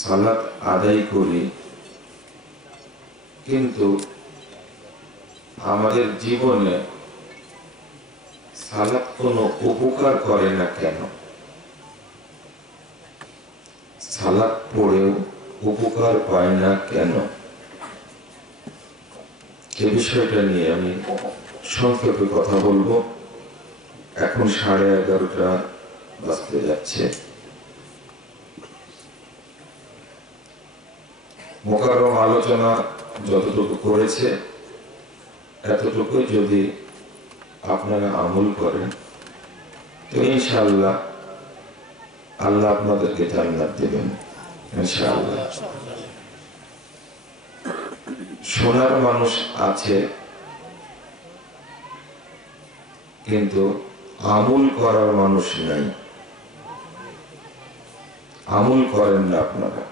সালাত আদায় করি, কিন্তু আমাদের জীবনে সালাত কোনো উপকার করে না কেন? সালাত পড়েও উপকার পায় না কেন? এই বিষয়টা নিয়ে আমি সংক্ষেপে কথা বলবো। এখন 11:30 বাজতে যাচ্ছে। মোকাররম আলোচনা যতটুকু করেছে এতটুকুই যদি আপনারা আমল করেন তো ইনশাআল্লাহ আল্লাহ আপনাদেরকে জান্নাত দেবেন ইনশাআল্লাহ। শোনার মানুষ আছে, কিন্তু আমল করার মানুষ নাই। আমল করেন না আপনারা।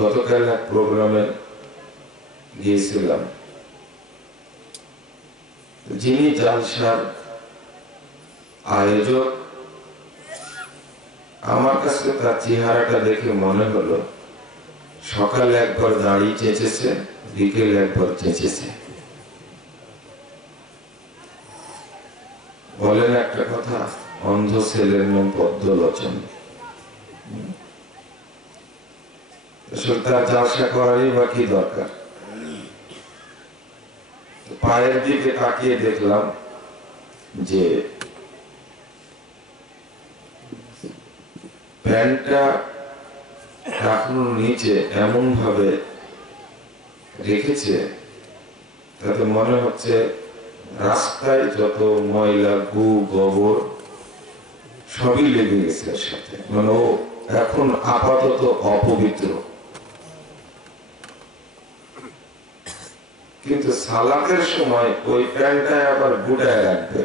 গতকাল এক প্রোগ্রামে গিয়েছিলাম, যিনি জালসার আয়োজক, আমার কাছে তার চেহারাটা দেখে মনে হলো সকালে একবার দাড়ি চেঁচেছে, বিকেলে একবার চেঁচেছে। বলেন একটা কথা, অন্ধ ছেলের নাম পদ্মলোচন। তার জালসা করারই বা কি দরকার? পায়ের দিকে তাকিয়ে দেখলাম যে প্যান্টটা টাকনুর নিচে এমন ভাবে রেখেছে তাতে মনে হচ্ছে রাস্তায় যত ময়লা, গু, গোবর সবই লেগে গেছে এর সাথে। মানে ও এখন আপাতত অপবিত্র, কিন্তু সালাতের সময় ওই প্যান্টটায় আবার গুটায় রাখবে।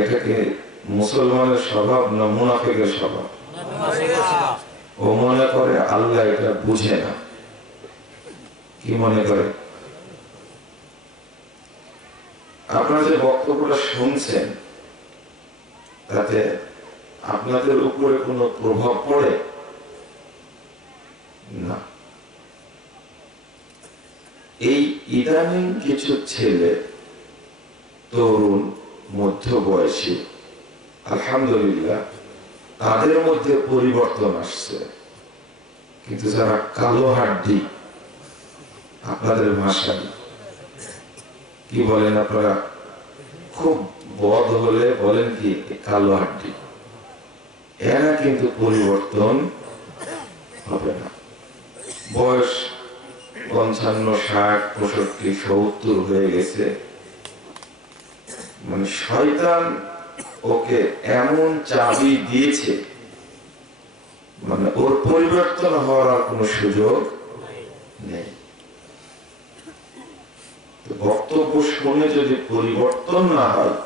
এটা কি মুসলমানের স্বভাব না মুনাফিকের স্বভাব? ও মনে করে আল্লাহ এটা বুঝে না। কি মনে করে? আপনারা যে বক্তব্যটা শুনছেন তাতে আপনাদের উপরে কোনো প্রভাব পড়ে না। এই ইদানিং কিছু ছেলে, তরুণ, মধ্যবয়সী, আলহামদুলিল্লাহ তাদের মধ্যে পরিবর্তন আসছে, কিন্তু যারা কালো হাড্ডি, আপনাদের ভাষায় কি বলেন আপনারা? খুব বদ হলে বলেন কি কালো হাড্ডি। এরা কিন্তু পরিবর্তন হবে না। বয়স 55, 60, 65, 70 হয়ে গেছে, মানে শয়তান ওকে এমন চাবি দিয়েছে, মানে ওর পরিবর্তন হওয়ার আর কোনো সুযোগ নেই। বক্তব্য শুনে যদি পরিবর্তন না হয়,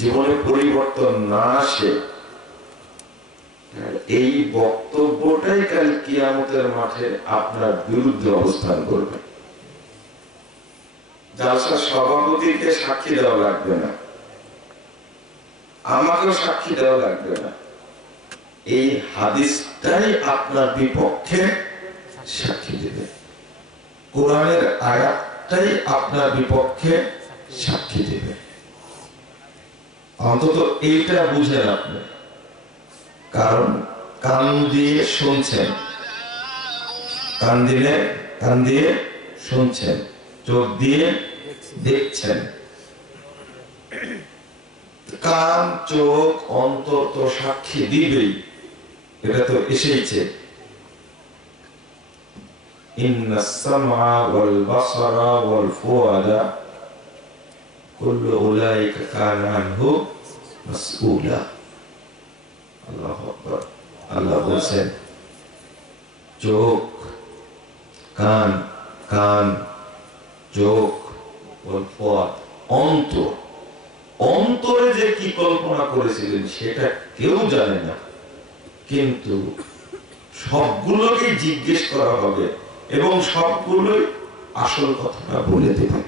জীবনে পরিবর্তন না আসে, এই বক্তব্যটাই কাল কিয়ামতের মাঠে আপনার বিরুদ্ধে অবস্থান করবে। জালসার সভাপতিকে সাক্ষী দেওয়া লাগবে না, আমাকেও সাক্ষী দেওয়া লাগবে না। এই হাদিসটাই আপনার বিপক্ষে সাক্ষী দেবে, কোরআনের আয়াতটাই আপনার বিপক্ষে সাক্ষী দেবে। অন্তত এইটা বুঝেন আপনি, কারণ কান দিয়ে শুনছেন, কান দিয়ে শুনছেন, চোখ দিয়ে দেখছেন। কান, চোখ, অন্তর তো সাক্ষী দিবেই, এটা তো এসেইছে। ইন্নাস সামআ ওয়াল বাসারা ওয়াল ফুআদা কুল্লু উলাইকা কানা আনহু মাসউলা। আল্লাহু আকবার। আল্লাহ বলেন চোখ, কান, চোখ, ওয়াল ফুআদ, অন্তর। অন্তরে যে কি কল্পনা করেছিলেন সেটা কেউ জানে না, কিন্তু সবগুলোকে জিজ্ঞেস করা হবে এবং সবগুলোই আসল কথাটা বলে দেবে।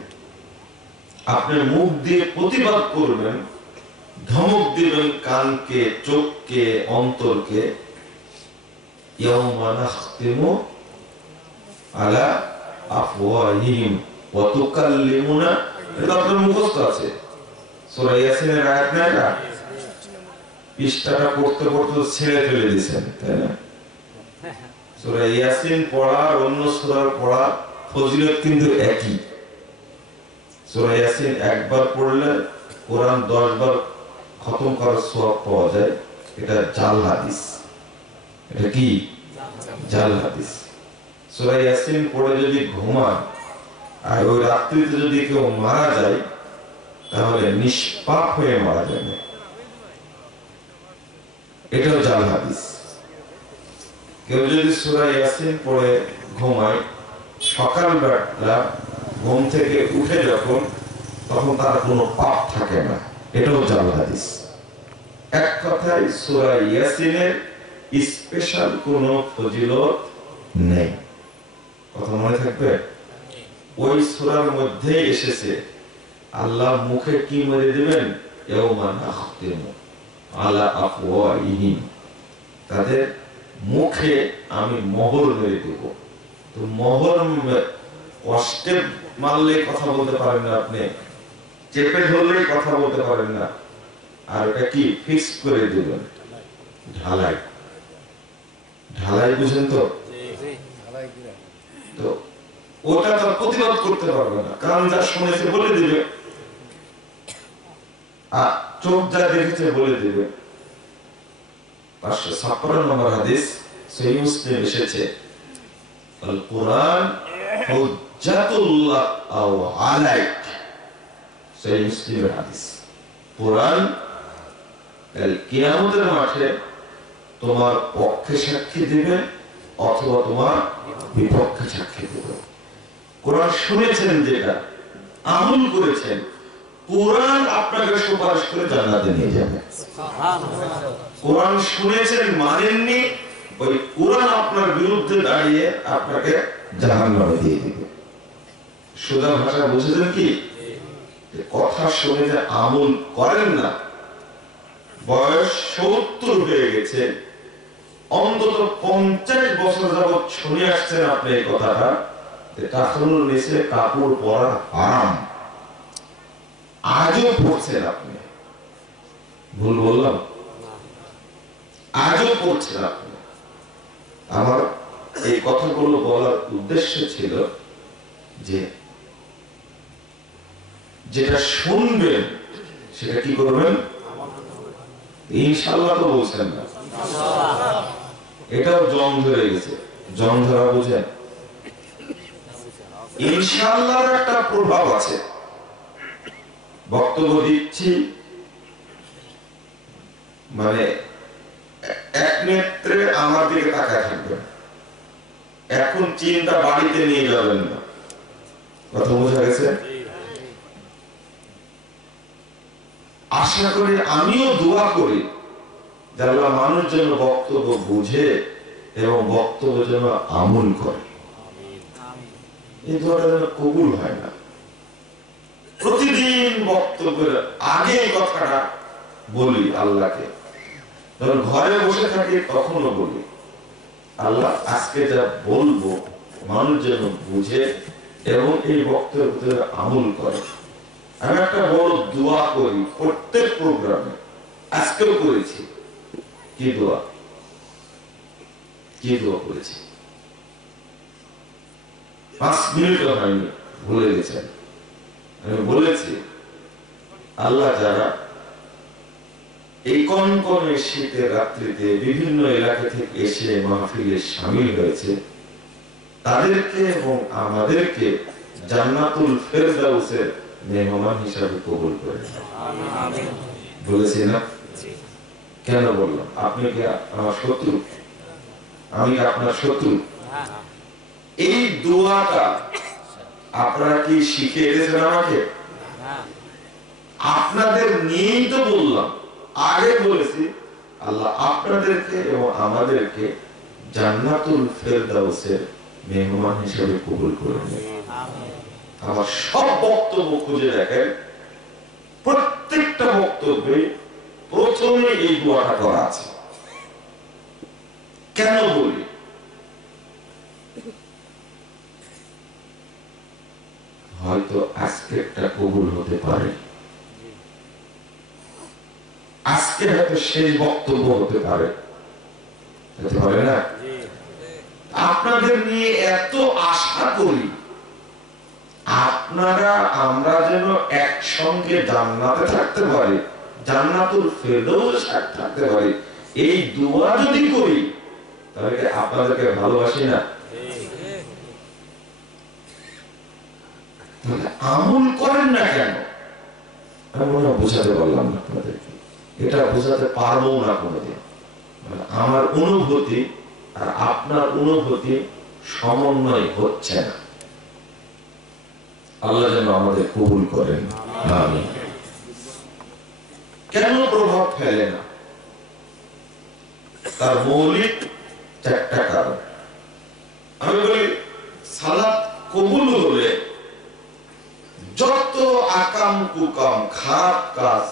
আপনি মুখ দিয়ে প্রতিবাদ করবেন, ধমক দিবেন কানকে, চোখকে, অন্তরকে। ইয়াউমা নাখতিমু আলা আফওয়াহিহিম ওয়া তুকাল্লিমুনা, এটা আপনার মুখস্থ আছে, সূরা ইয়াসিনের আয়াত না এটা? পৃষ্ঠাটা পড়তে পড়তে ছেড়ে ফেলে দিয়েছেন, তাই না? সূরা ইয়াসিন পড়া আর অন্য সূরার পড়া ফজিলত কিন্তু একই। সূরা ইয়াসিন একবার পড়লে কোরআন 10 বার খতম করার সওয়াব পাওয়া যায়। এটা জাল হাদিস। এটা কি জাল হাদিস? সূরা ইয়াসিন পড়ে যদি ঘুমান আর ওই রাত্রিতে যদি কেউ মারা যায় তাহলে নিষ্পাপ হয়ে মারা যাবে, এটাও জাল হাদিস। কেউ যদি সূরা ইয়াসিন পড়ে ঘুমায়, সকালবেলা ঘুম থেকে উঠে যখন, তখন তার কোনো পাপ থাকে না, এটাও জাল হাদিস। এক কথায় সূরা ইয়াসিনের স্পেশাল কোনো ফজিলত নেই। কথা মনে থাকবে? ওই সূরার মধ্যে এসেছে আল্লাহ মুখে কি মেরে দিবেন, ইয়াউমা নাখতিমু আলা আফওয়াহিহিম, তাদের মুখে আমি মোহর মেরে দেব। তো মোহর কষ্টে মারলে কথা বলতে পারেন না, আপনি চেপে ধরলে কথা বলতে পারেন না, আর এটা কি ফিক্স করে দিবেন, ঢালাই। ঢালাই বুঝেন তো? তো ওটা তো প্রতিবাদ করতে পারবে না, কারণ যা শুনেছে বলে দিবে, আর চোখ যা দেখেছে বলে দিবে। 556 নম্বর হাদিস সহিহ মুসলিম এসেছে, আল কুরআন হুজ্জাতুল্লাহ আও আলাইক। সহিহ মুসলিমের হাদিস, কুরআন কাল কিয়ামতের মাঠে তোমার পক্ষে সাক্ষী দিবে অথবা তোমার বিপক্ষে সাক্ষী দিবে। কোরআন শুনেছেন, যেটা আমল করেছেন, কোরআন আপনাকে সুপারিশ করে জান্নাতে নিয়ে যাবে। কোরআন শুনেছেন, মানেননি, ওই কোরআন আপনার বিরুদ্ধে দাঁড়িয়ে আপনাকে জাহান্নামে দিয়ে দিবে। সোজা ভাষা বুঝেছেন কি? কথা শুনে যে আমল করেন না, বয়স 70 হয়ে গেছে, অন্তত 50 বছর যাবৎ শুনে আসছেন আপনি এই কথাটা, কাফনের নিচে কাপড় পরা হারাম, আজও পড়ছেন আপনি। ভুল বললাম? আজও পড়ছেন আপনি। আমার এই কথাগুলো বলার উদ্দেশ্য ছিল যে যেটা শুনবেন সেটা কি করবেন? ইনশাআল্লাহ তো বলছেন না, এটাও জং ধরে গেছে। জং ধরা বুঝেন? ইনশাআল্লাহর একটা প্রভাব আছে। বক্তব্য দিচ্ছি মানে এক নেত্রে আমার দিকে তাকায় থাকবেন, এখন চিন্তা বাড়িতে নিয়ে যাবেন না। কথা বোঝা গেছে? আশা করি, আমিও দোয়া করি যে আল্লাহ মানুষ যেন বক্তব্য বুঝে এবং বক্তব্য যেন আমল করে। এই দোয়াটা যেন কবুল হয় না। প্রতিদিন বক্তব্যের আগে কথাটা বলি আল্লাহকে, যখন ঘরে বসে থাকি তখনও বলি, আল্লাহ আজকে যা বলবো মানুষ যেন বুঝে এবং এই বক্তব্যের আমল করে। আমি একটা বড় দোয়া করি প্রত্যেক প্রোগ্রামে, আজকেও করেছি। কি দোয়া? কি দোয়া করেছি? 5 মিনিটও হয়নি, ভুলে গেছেন। আমি বলেছি, আল্লাহ যারা এই কনকনে শীতের রাত্রিতে বিভিন্ন এলাকা থেকে এসে মাহফিলে শামিল হয়েছে, তাদেরকে এবং আমাদেরকে জান্নাতুল ফেরদাউসের মেহমান হিসাবে কবুল করে। বলেছি না? কেন বললাম? আপনি কি আমার শত্রু? আমি কি আপনার শত্রু? এই দোয়াটা আপনারা কি শিখে এসেছেন আমাকে? আপনাদের নিয়েই তো বললাম, আগে বলেছি আল্লাহ আপনাদেরকে এবং আমাদেরকে জান্নাতুল ফেরদাউসের মেহমান হিসেবে কবুল করে নেন। আমার সব বক্তব্য খুঁজে দেখেন, প্রত্যেকটা বক্তব্যে প্রথমে এই দোয়াটা করা আছে। কেন বলি? হয়তো আজকে একটা কবুল হতে পারে, আজকে হয়তো শেষ বক্তব্য হতে পারে, হতে পারে না? আপনাদের নিয়ে এত আশা করি, আপনারা আমরা যেন একসঙ্গে জান্নাতে থাকতে পারি, জান্নাতুল ফেরদৌসে থাকতে পারি, এই দোয়া যদি করি তাহলে আপনাদেরকে ভালোবাসি না? আমল করেন না কেন? আমরা বোঝাতে পারলাম না আপনাদেরকে, এটা বোঝাতে পারবো না কোনোদিন। আমার অনুভূতি আর আপনার অনুভূতি সমন্বয় হচ্ছে না। আল্লাহ যেন আমাদের কবুল করেন, আমিন। কেন প্রভাব ফেলে না? তার মৌলিক চারটা কারণ। আমি বলি, সালাত কবুল হলে যত আকাম কুকাম, খারাপ কাজ,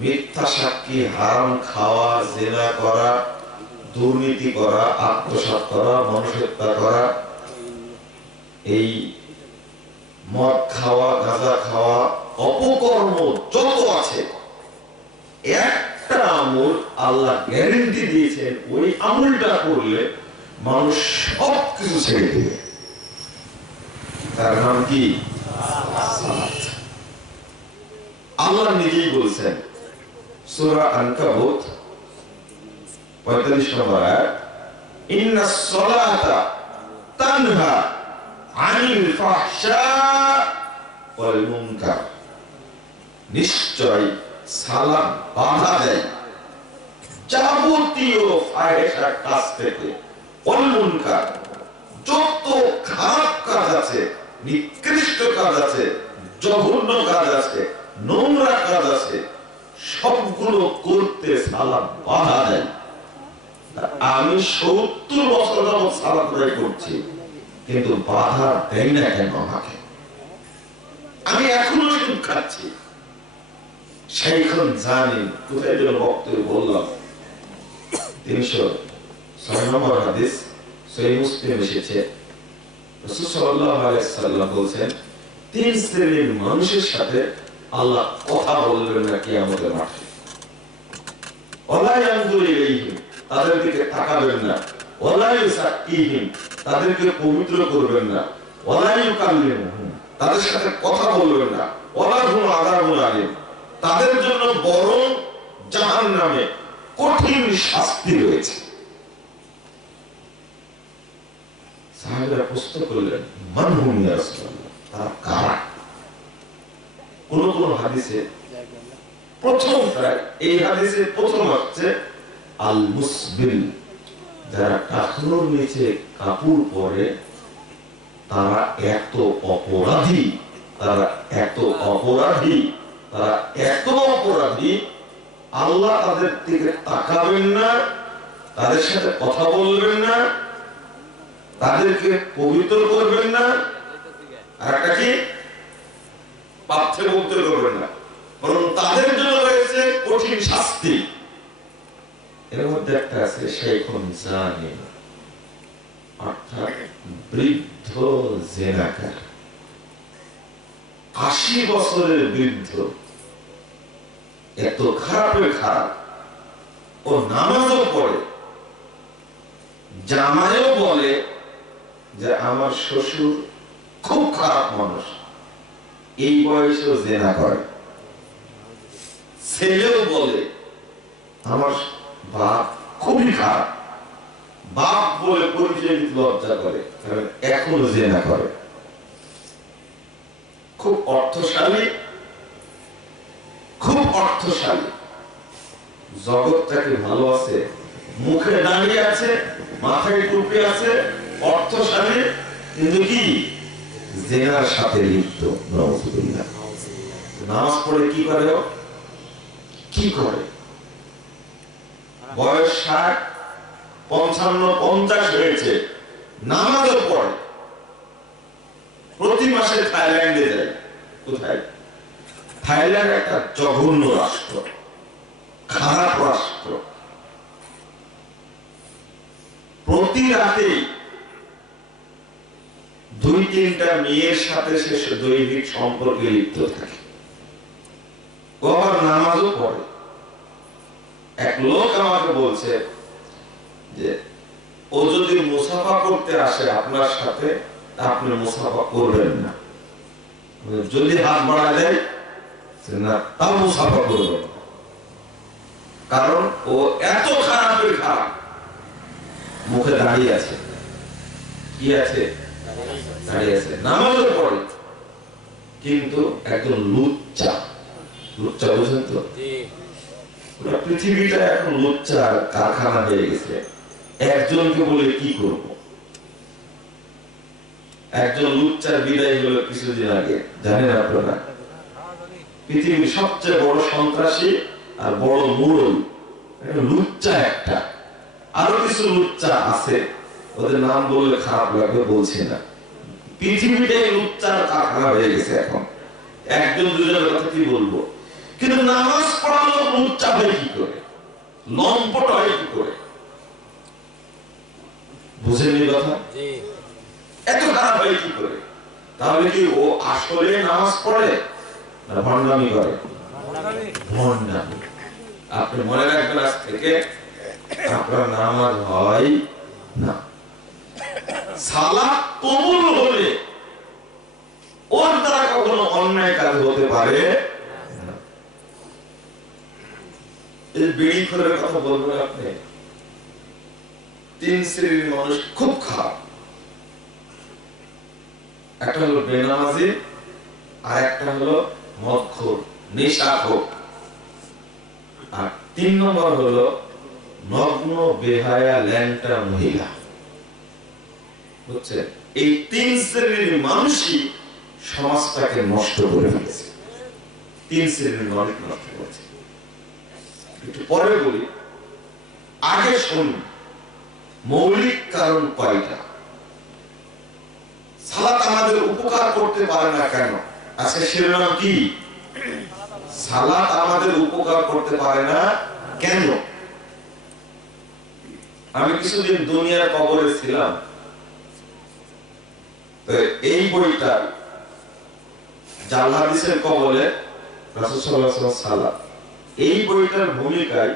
মিথ্যা সাক্ষী, হারাম খাওয়া, জেনা করা, দুর্নীতি করা, আত্মসাৎ করা, মনুষ্যত্বা করা, এই মদ খাওয়া, গাঁজা খাওয়া, অপকর্ম যত আছে, একটা আমল আল্লাহ গ্যারেন্টি দিয়েছেন, ওই আমলটা করলে মানুষ সব কিছু ছেড়ে দেবে। তার নাম কি? সালাত। আল্লাহ নিজেই বলছেন সূরা আনকাবুত 45 নম্বর আয়াত, ইন্নাস সালাতা তানহা আনিল ফাহশা ওয়াল মুনকার। নিশ্চয় সালাত বাধা দেয় যাবতীয় ফাহিশার কাজ থেকে, ওয়াল মুনকার, যত খারাপ কাজ আছে, নিকৃষ্ট কাজ আছে, জঘন্য কাজ আছে, নোংরা কাজ আছে, সবগুলো করতে সালাত বাধা দেয়। আমি 70 বছর যাবত সালাত আদায় করছি, কিন্তু বাধা দেয় না কেন আমাকে? আমি এখনো সুদ খাচ্ছি। সেইখন জানি কোথায় যেন বক্তব্য বললাম, 306 নম্বর হাদিস সহিহ মুসলিম এসেছে। রাসূল সাল্লাল্লাহু আলাইহি সাল্লাম বলেছেন, 3 শ্রেণীর মানুষের সাথে আল্লাহ কথা বলবেন না কিয়ামতের মাঠে। ওয়ালা ইয়ানজুরু ইলাইহিম, তাদের দিকে তাকাবেন না। ওয়ালা ইউসাক্কিহিম, তাদেরকে পবিত্র করবেন না। ওয়ালা ইউকাল্লিমুহুম, তাদের সাথে কথা বলবেন না। ওয়ালা হুম আযাবুন আলীম, তাদের জন্য বরং জাহান্নামে কঠিন শাস্তি রয়েছে। সাহাবারা প্রশ্ন করলেন, মান হুম ইয়া রাসূলুল্লাহ, তারা কারা? কোন কোন হাদিসে প্রথমটা, এই হাদিসে প্রথম হচ্ছে আল মুসবিল, যারা টাকনুর নিচে কাপড় পরে তারা এত অপরাধী, তারা এত অপরাধী, তারা এত অপরাধী, আল্লাহ তাদের দিকে তাকাবেন না, তাদের সাথে কথা বলবেন না, তাদেরকে পবিত্র করবেন না, আর একটা কি পাপ থেকে মুক্ত করবেন না, বরং তাদের জন্য রয়েছে কঠিন শাস্তি। এর মধ্যে একটা আছে শাইখুন জানি, অর্থাৎ বৃদ্ধ জেনাকার, 80 বছরের বৃদ্ধ, এত খারাপের খারাপ, ও নামাজও পড়ে, জামাইও বলে যে আমার শ্বশুর খুব খারাপ মানুষ, এই বয়সেও জেনা করে। ছেলেও বলে আমার বাপ খুবই খারাপ, বাপ বলে পরিচয় দিতে লজ্জা করে, কারণ এখনো জেনা করে। খুব অর্থশালী, খুব অর্থশালী, জগৎটাকে ভালো আছে, মুখে দাঁড়িয়ে আছে, মাথায় টুপি আছে, অর্থশালী, কিন্তু কি জেনার সাথে লিপ্ত। নাউযুবিল্লাহ। নামাজ পড়ে কি করে? কি করে? বয়স 60, 55, 50 হয়েছে, নামাজও পড়ে, প্রতি মাসে থাইল্যান্ডে যাই। কোথায়? থাইল্যান্ড একটা জঘন্য রাষ্ট্র, খারাপ রাষ্ট্র। প্রতি রাতে 2-3টা মেয়ের সাথে সে দৈহিক সম্পর্কে লিপ্ত থাকে। ও আবার নামাজও পড়ে। এক লোক আমাকে বলছে যে ও যদি মুসাফা করতে আসে আপনার সাথে, আপনি মুসাফা করবেন না, যদি হাত বাড়া দেয় না তাও মুসাফা করবেন, কারণ ও এত খারাপের খারাপ। মুখে দাঁড়িয়ে আছে, কি আছে? দাঁড়িয়ে আছে, নামাজও পড়ে, কিন্তু একজন লুচ্চা। লুচ্চা বুঝেন তো? পৃথিবীটা এখন লুচ্চার কারখানা হয়ে গেছে। একজনকে বলে কি করব? একজন লুচ্চার বিদায় হলো কিছুদিন আগে, জানেন আপনারা? পৃথিবীর সবচেয়ে বড় সন্ত্রাসী আর বড় মুরল লুচ্চা একটা। আরো কিছু লুচ্চা আছে, ওদের নাম বললে খারাপ লাগবে, বলছি না। পৃথিবীটাই লুচ্চার কারখানা হয়ে গেছে এখন। একজন দুজনের কথা কি বলবো, কিন্তু নামাজ পড়ানো লুচ্চা হয় কি করে, লম্পট হয় কি করে? বুঝেননি কথা? এত খারাপ হয় কি করে? তাহলে কি ও আসলে নামাজ পড়ে না ভণ্ডামি করে? ভণ্ডামি। আপনি মনে রাখবেন, আজ থেকে আপনার নামাজ হয় না। সালাত কবুল হলে ওর দ্বারা কখনো অন্যায় কাজ হতে পারে না। এই বিড়ি খোরের কথা বলবেন আপনি, 3 শ্রেণীর মানুষ খুব খারাপ। একটা হলো বেনামাজি, আর একটা হলো মদখোর, নেশাখোর, আর 3 নম্বর হলো নগ্ন বেহায়া ল্যাংটা মহিলা। বুঝছেন? এই 3 শ্রেণীর মানুষই সমাজটাকে নষ্ট করে ফেলেছে। 3 শ্রেণীর মানুষ নষ্ট করেছে। একটু পরে বলি, আগে শুনুন মৌলিক কারণ কয়টা। সালাত আমাদের উপকার করতে পারে না কেন? আজকে শিরোনাম কি? সালাত আমাদের উপকার করতে পারে না কেন? আমি কিছুদিন দুনিয়ার কবরে ছিলাম, তো এই বইটা জাল হাদিসের কবরে রাসূল সাল্লাল্লাহু আলাইহি ওয়াসাল্লাম সালাত, এই বইটার ভূমিকায়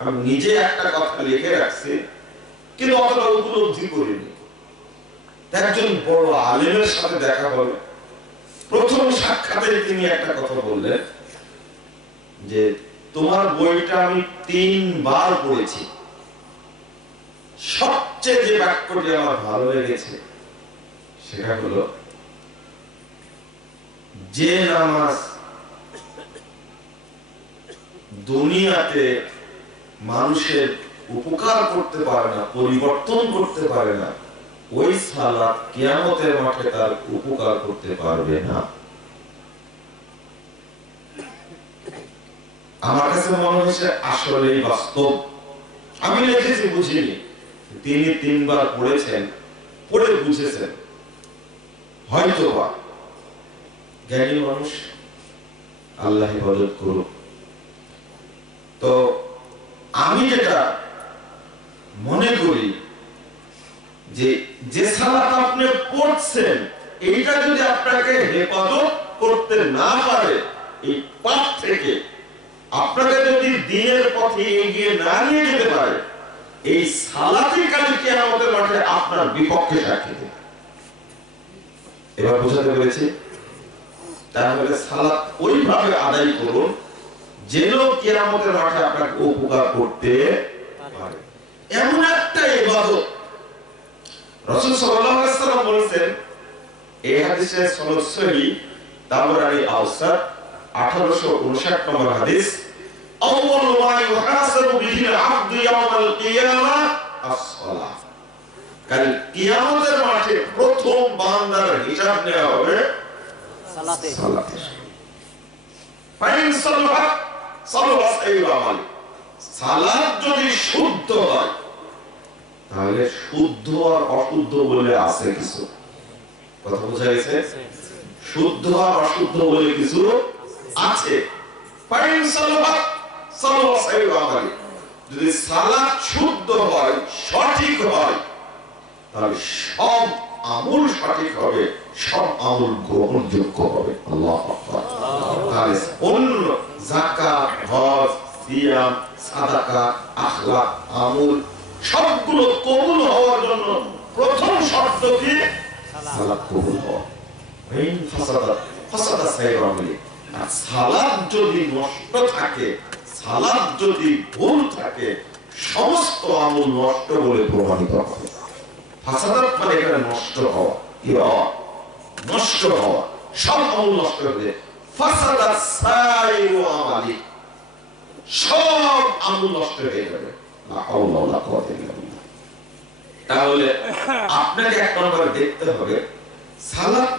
আমি নিজে একটা কথা লিখে রাখছি, কিন্তু অতটা উপলব্ধি করিনি। একজন বড় আলেমের সাথে দেখা হলো, প্রথম সাক্ষাতে তিনি একটা কথা বললেন যে তোমার বইটা আমি 3 বার পড়েছি, সবচেয়ে যে বাক্যটি আমার ভালো লেগেছে সেটা হলো, যে নামাজ দুনিয়াতে মানুষের উপকার করতে পারে না, পরিবর্তন করতে পারে না, ওই সালাত কিয়ামতের মাঠে তার উপকার করতে পারবে না। আমার কাছে মনে হয়েছে আসলেই বাস্তব। আমি লিখেছি বুঝিনি, তিনি 3 বার পড়েছেন, পড়ে বুঝেছেন, হয়তো বা জ্ঞানী মানুষ, আল্লাহ ইবাদত করুক। তো আমি যেটা মনে করি যে যে সালাত আপনি পড়ছেন, এইটা যদি আপনাকে হেফাজত করতে না পারে এই পাপ থেকে, আপনাকে যদি দ্বীনের পথে এগিয়ে না নিয়ে যেতে পারে, এই সালাতই কাল কিয়ামতের মাঠে আপনার বিপক্ষে সাক্ষী দেবে। এবার বুঝাতে পেরেছি? তাহলে সালাত ওইভাবে আদায় করুন যেন কিয়ামতের মাঠে আপনাকে উপকার করতে পারে। এমন একটা ইবাদত রাসূল সাল্লাল্লাহু আলাইহি ওয়াসাল্লাম বলেছেন, এই হাদিসের সনদ সহিহ, তাবরানী আওসাত 1859 নম্বর হাদিস, আউয়ালু মা ইউহাসাবু বিহিল আবদু ইয়াওমাল কিয়ামাহ আস-সালাহ। কাল কিয়ামতের মাঠে প্রথম বান্দার হিসাব নেওয়া হবে সালাতে। ফাইন সালাহ সালাহ সাইয়্যিদুল আমাল। সালাত যদি শুদ্ধ হয়, তাহলে শুদ্ধ আর অশুদ্ধ বলে আছে কিছু। কথা বোঝা গেছে? শুদ্ধ আর অশুদ্ধ বলে কিছু আছে। যদি সালাত শুদ্ধ হয়, সঠিক হয়, তাহলে সব আমল সঠিক হবে, সব আমল গ্রহণযোগ্য হবে। আল্লাহু আকবার। তাহলে অন্য যাকাত, হজ, সিয়াম, সাদাকা, আখলাক, আমল সবগুলো কবুল হওয়ার জন্য প্রথম শর্ত কি? সালাত কবুল হওয়া। আর সালাত যদি নষ্ট থাকে, সালাত যদি ভুল থাকে, সমস্ত আমল নষ্ট বলে প্রমাণিত হবে। ফাসাদাত মানে এখানে নষ্ট হওয়া, কি হওয়া? নষ্ট হওয়া, সব আমল নষ্ট হবে। ফাসাদাত সাইরু আমালি, সব আমল নষ্ট হয়ে যাবে। লা হাওলা ওয়ালা কুওয়াতা ইল্লা বিল্লাহ। তাহলে আপনাকে এক নম্বর দেখতে হবে সালাত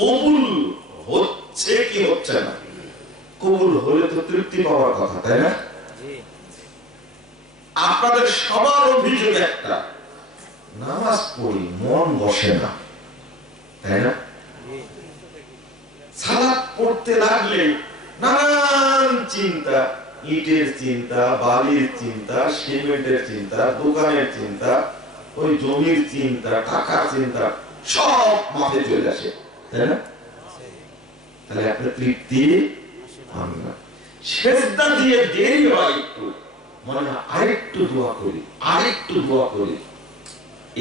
কবুল হচ্ছে কি হচ্ছে না। কবুল হলে তো তৃপ্তি পাওয়ার কথা, তাই না? আপনাদের সবার অভিযোগ একটা, নামাজ পড়ি মন বসে না, তাই না? সালাত পড়তে লাগলে নানান চিন্তা, ইটের চিন্তা, বালির চিন্তা, সিমেন্টের চিন্তা, দোকানের চিন্তা, ওই জমির চিন্তা, টাকার চিন্তা, সব মাথায় চলে আসে, তাই না? তাহলে আপনি তৃপ্তি পান না। সেজদা দিয়ে দেরি হয় একটু, মনে হয় আরেকটু দোয়া করি, আরেকটু দোয়া করি।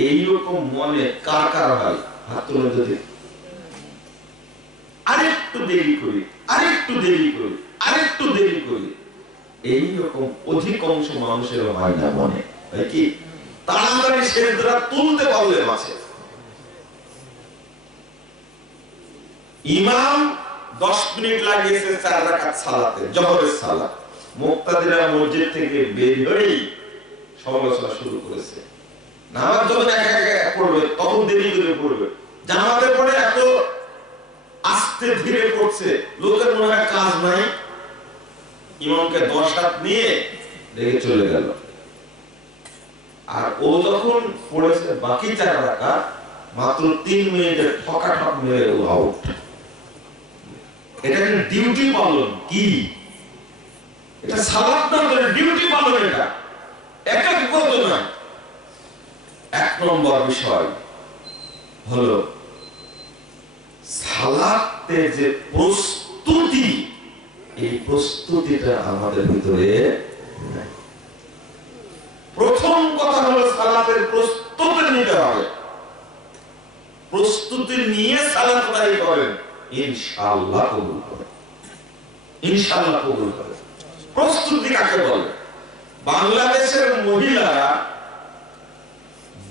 এইরকম মনে কার কার হয়? হাত তুলে যদি। আরেকটু দেরি করি, আরেকটু দেরি করি, আরেকটু দেরি করি, এইরকম অধিকাংশ মানুষের হয় না মনে। কি তাড়াতাড়ি সেজদা তুলতে পারলে মাঝে ইমাম 10 মিনিট লাগিয়েছে 4 রাকাত সালাতে, জোহরের সালাত। মুক্তাদিরা মসজিদ থেকে বের হয়েই সমালোচনা শুরু করেছে। নামাজ যখন একা একা পড়বে তখন দেরি করে পড়বে, জামাতে পড়ে এত আস্তে ধীরে পড়ছে, লোকের মনে হয় কাজ নাই, ইমামকে 10 হাত নিয়ে রেখে চলে গেল। আর ও যখন পড়েছে বাকি 4 রাকাত, মাত্র 3 মিনিটে ঠকাঠক মেরে ও আউট। এটা একটা ডিউটি পালন। কি এটা? সালাত না, ডিউটি পালন। এটা একাগ্রতা না। এক নম্বর বিষয় হলো সালাতে যে প্রস্তুতি, এই প্রস্তুতিটা আমাদের ভিতরে নাই। প্রথম কথা হলো সালাতের প্রস্তুতি নিতে হবে। প্রস্তুতি নিয়ে সালাত আদায় করেন, ইনশাআল্লাহ কবুল হবে, ইনশাআল্লাহ কবুল হবে। প্রস্তুতি কাকে বলে? বাংলাদেশের মহিলারা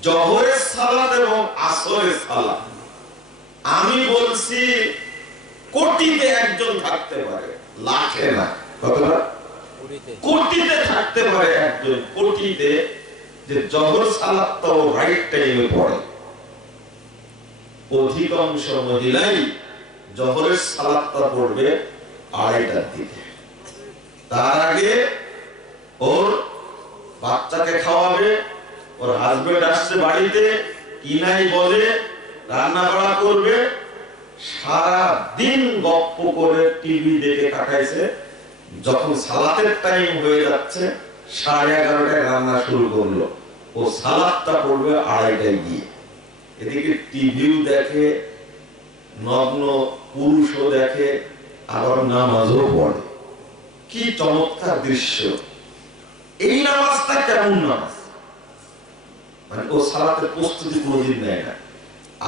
জোহরের সালাত এবং আসরের সালাত, আমি বলছি কোটিতে একজন থাকতে পারে, লাখে না। কতটা? কোটিতে থাকতে পারে একজন, কোটিতে, যে জোহর সালাতটাও রাইট টাইমে পড়ে। অধিকাংশ মহিলাই জোহরের সালাতটা পড়বে 2:30টার দিকে। তার আগে ওর বাচ্চাকে খাওয়াবে, ওর হাজবেন্ড আসছে বাড়িতে, কি নাই বলে রান্না বাড়া করবে, সারা দিন গপ্প করে টিভি দেখে কাটাইছে। যখন সালাতের টাইম হয়ে যাচ্ছে 11:30টায় রান্না শুরু করলো, ও সালাতটা পড়বে 2:30টায় গিয়ে। এদিকে টিভিও দেখে, নগ্ন পুরুষও দেখে, আবার নামাজও পড়ে। কি চমৎকার দৃশ্য! এই নামাজটা কেমন নামাজ? মানে ও সালাতের প্রস্তুতি কোনোদিন নেয় না।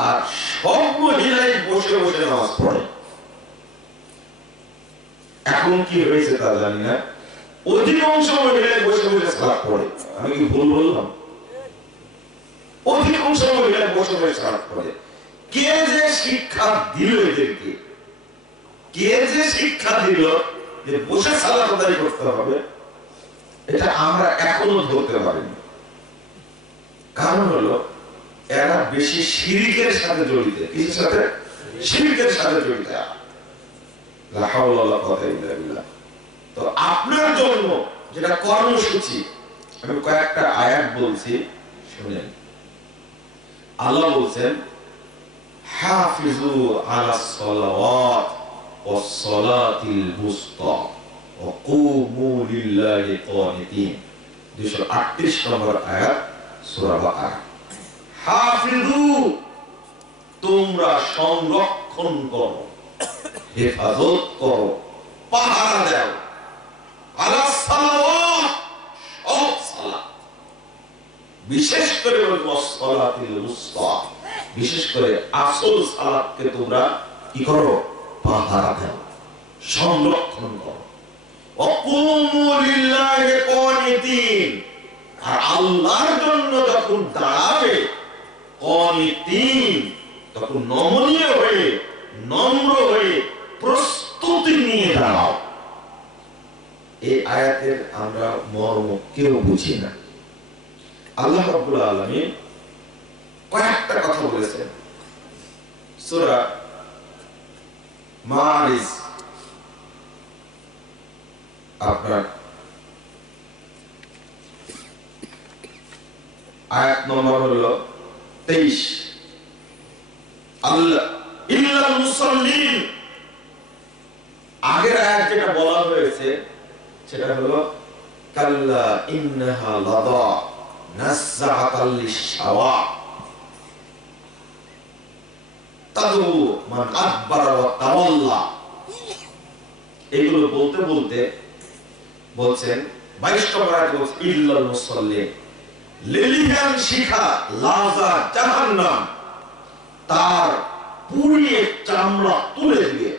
আর সব মহিলাই বসে বসে নামাজ পড়ে। এখন কি হয়েছে তা জানি না, অধিকাংশ মহিলাই বসে বসে সালাত পড়ে। আমি কি ভুল বললাম? অধিকাংশ মহিলাই বসে বসে সালাত পড়ে। কে যে শিক্ষা দিল এদেরকে, কে যে শিক্ষা দিল যে বসে সালাত আদায় করতে হবে, এটা আমরা এখনো ধরতে পারিনি। কারণ হলো এরা বেশি শিরকের সাথে জড়িত। কিসের সাথে? শিরকের সাথে জড়িত। লা হাওলা ওয়ালা কুওয়াতা ইল্লা বিল্লাহ। তো আপনার জন্য যেটা কর্মসূচি, আমি কয়েকটা আয়াত বলছি, শুনেন। আল্লাহ বলছেন, হাফিজু আলাস সালাওয়াত ওয়াস সালাতিল বুসতা ওয়া কুমু লিল্লাহি কানিতিন। 238 নম্বর আয়াত সূরা বাকারা। হাফিজু, তোমরা সংরক্ষণ করো, হেফাজত করো, পাহারা দাও, আলাস সালাওয়াত, সব সালাত, বিশেষ করে সালাতিল বুসতা, বিশেষ করে আসল সালাতকে তোমরা কি করো? পাহারা দাও, সংরক্ষণ করো। ওয়াকুমু লিল্লাহি কানিতিন, আর আল্লাহর জন্য যখন দাঁড়াবে কানিতিন, তখন নমনীয় হয়ে, নম্র হয়ে, প্রস্তুতি নিয়ে দাঁড়াও। এই আয়াতের আমরা মর্ম কেউ বুঝি না। আল্লাহ রাব্বুল আলামিন কয়েকটা কথা বলেছেন। সূরা মারিজ আপনার আয়াত নম্বর হলো 23। আল্লাহ ইল্লাল মুসাল্লিন, আগের আয়াত যেটা বলা হয়েছে সেটা হলো কাল্লা ইন্নাহা লাদা নাসআতাল লিশাওয়া তাদু মান আদবারা ওয়া তাওয়াল্লা। এগুলো বলতে বলতে বলছেন 22 নম্বর আয়াতে বলছে ইল্লাল মুসাল্লিন, লিলিহান শিখা লাজা জাহান্নাম, তার পুড়িয়ে চামড়া তুলে দিবে।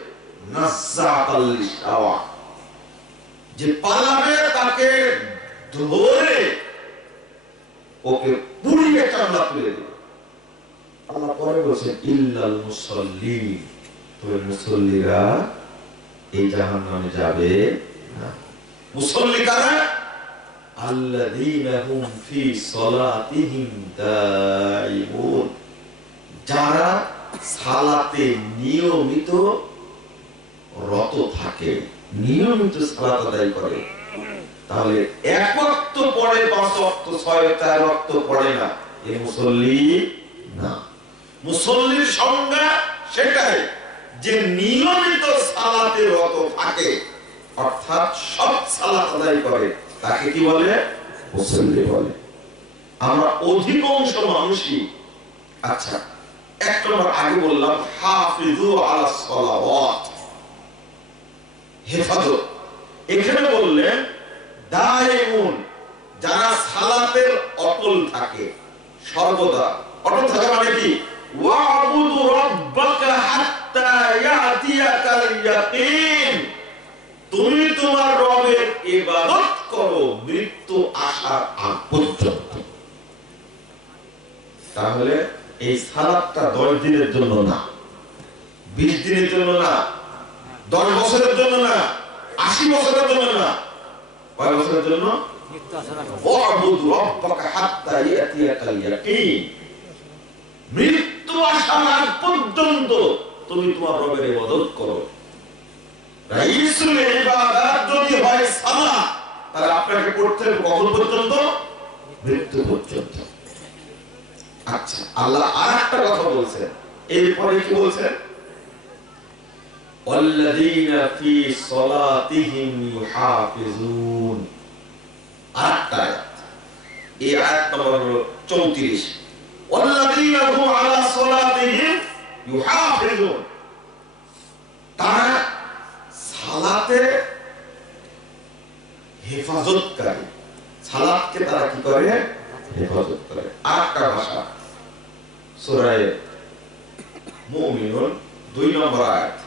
নাসআতাল লিশাওয়া, যে পালাবে তাকে ধরে ওকে পুড়িয়ে চামড়া তুলে দিবে। আল্লাহ পরে বলেছেন ইল্লাল মুসাল্লিন, তবে মুসল্লিরা এই জাহান্নামে যাবে না। মুসল্লি কারা? আল্লাযীনা হুম ফি সালাতিহিম দাঈমুন, যারা সালাতে নিয়মিত রত থাকে, নিয়মিত সালাত আদায় করে। তাহলে এক ওয়াক্ত পড়ে, 5 ওয়াক্ত, 6, 4 ওয়াক্ত পড়ে না, এই মুসল্লি না। মুসল্লির সংজ্ঞা সেটাই যে নিয়মিত সালাতে রত থাকে, অর্থাৎ সব সালাত আদায় করে, তাকে কি বলে? মুসল্লি বলে। আমরা অধিকাংশ মানুষই, আচ্ছা এক নম্বর আগে বললাম হাফিজু আলাস সালাওয়াত, হেফাজত। এখানে বললেন দায়মুন, যারা সালাতের অটল থাকে, সর্বদা অটল থাকে। মানে কি? ওয়াবুদু রাব্বাকা হাত্তা ইয়াতিয়াকাল ইয়াকিন, তুমি তোমার রবের ইবাদত করো মৃত্যু আসার আগ পর্যন্ত। তাহলে এই সালাতটা 10 দিনের জন্য না, 20 দিনের জন্য না, 10 বছরের জন্য না, 80 বছরের জন্য না, কয় বছরের জন্য? ওয়াবুদু রাব্বাকা হাত্তা ইয়াতিয়াকাল ইয়াকিন, মৃত্যু আসার আগ পর্যন্ত তুমি তোমার রবের ইবাদত করো। রাইসুল ইবাদত যদি হয় সালাত, তাহলে আপনাকে করতে হবে কখন পর্যন্ত? মৃত্যু পর্যন্ত। আচ্ছা, আল্লাহ আরেকটা কথা বলছেন, এরপরে কি বলছেন? ওয়াল্লাযীনা ফি সালাতিহিম ইউহাফিজুন, আরেকটা আয়াত, এই আয়াত নম্বর 34। ওয়াল্লাযীনা হুম আলা সালাতিহিম ইউহাফিজুন, তারা সালাতে হেফাজতকারী, সালাতকে তারা কি করে? হেফাজত করে। আরেকটা ভাষা সূরা মুমিনুন 2 নম্বর আয়াত,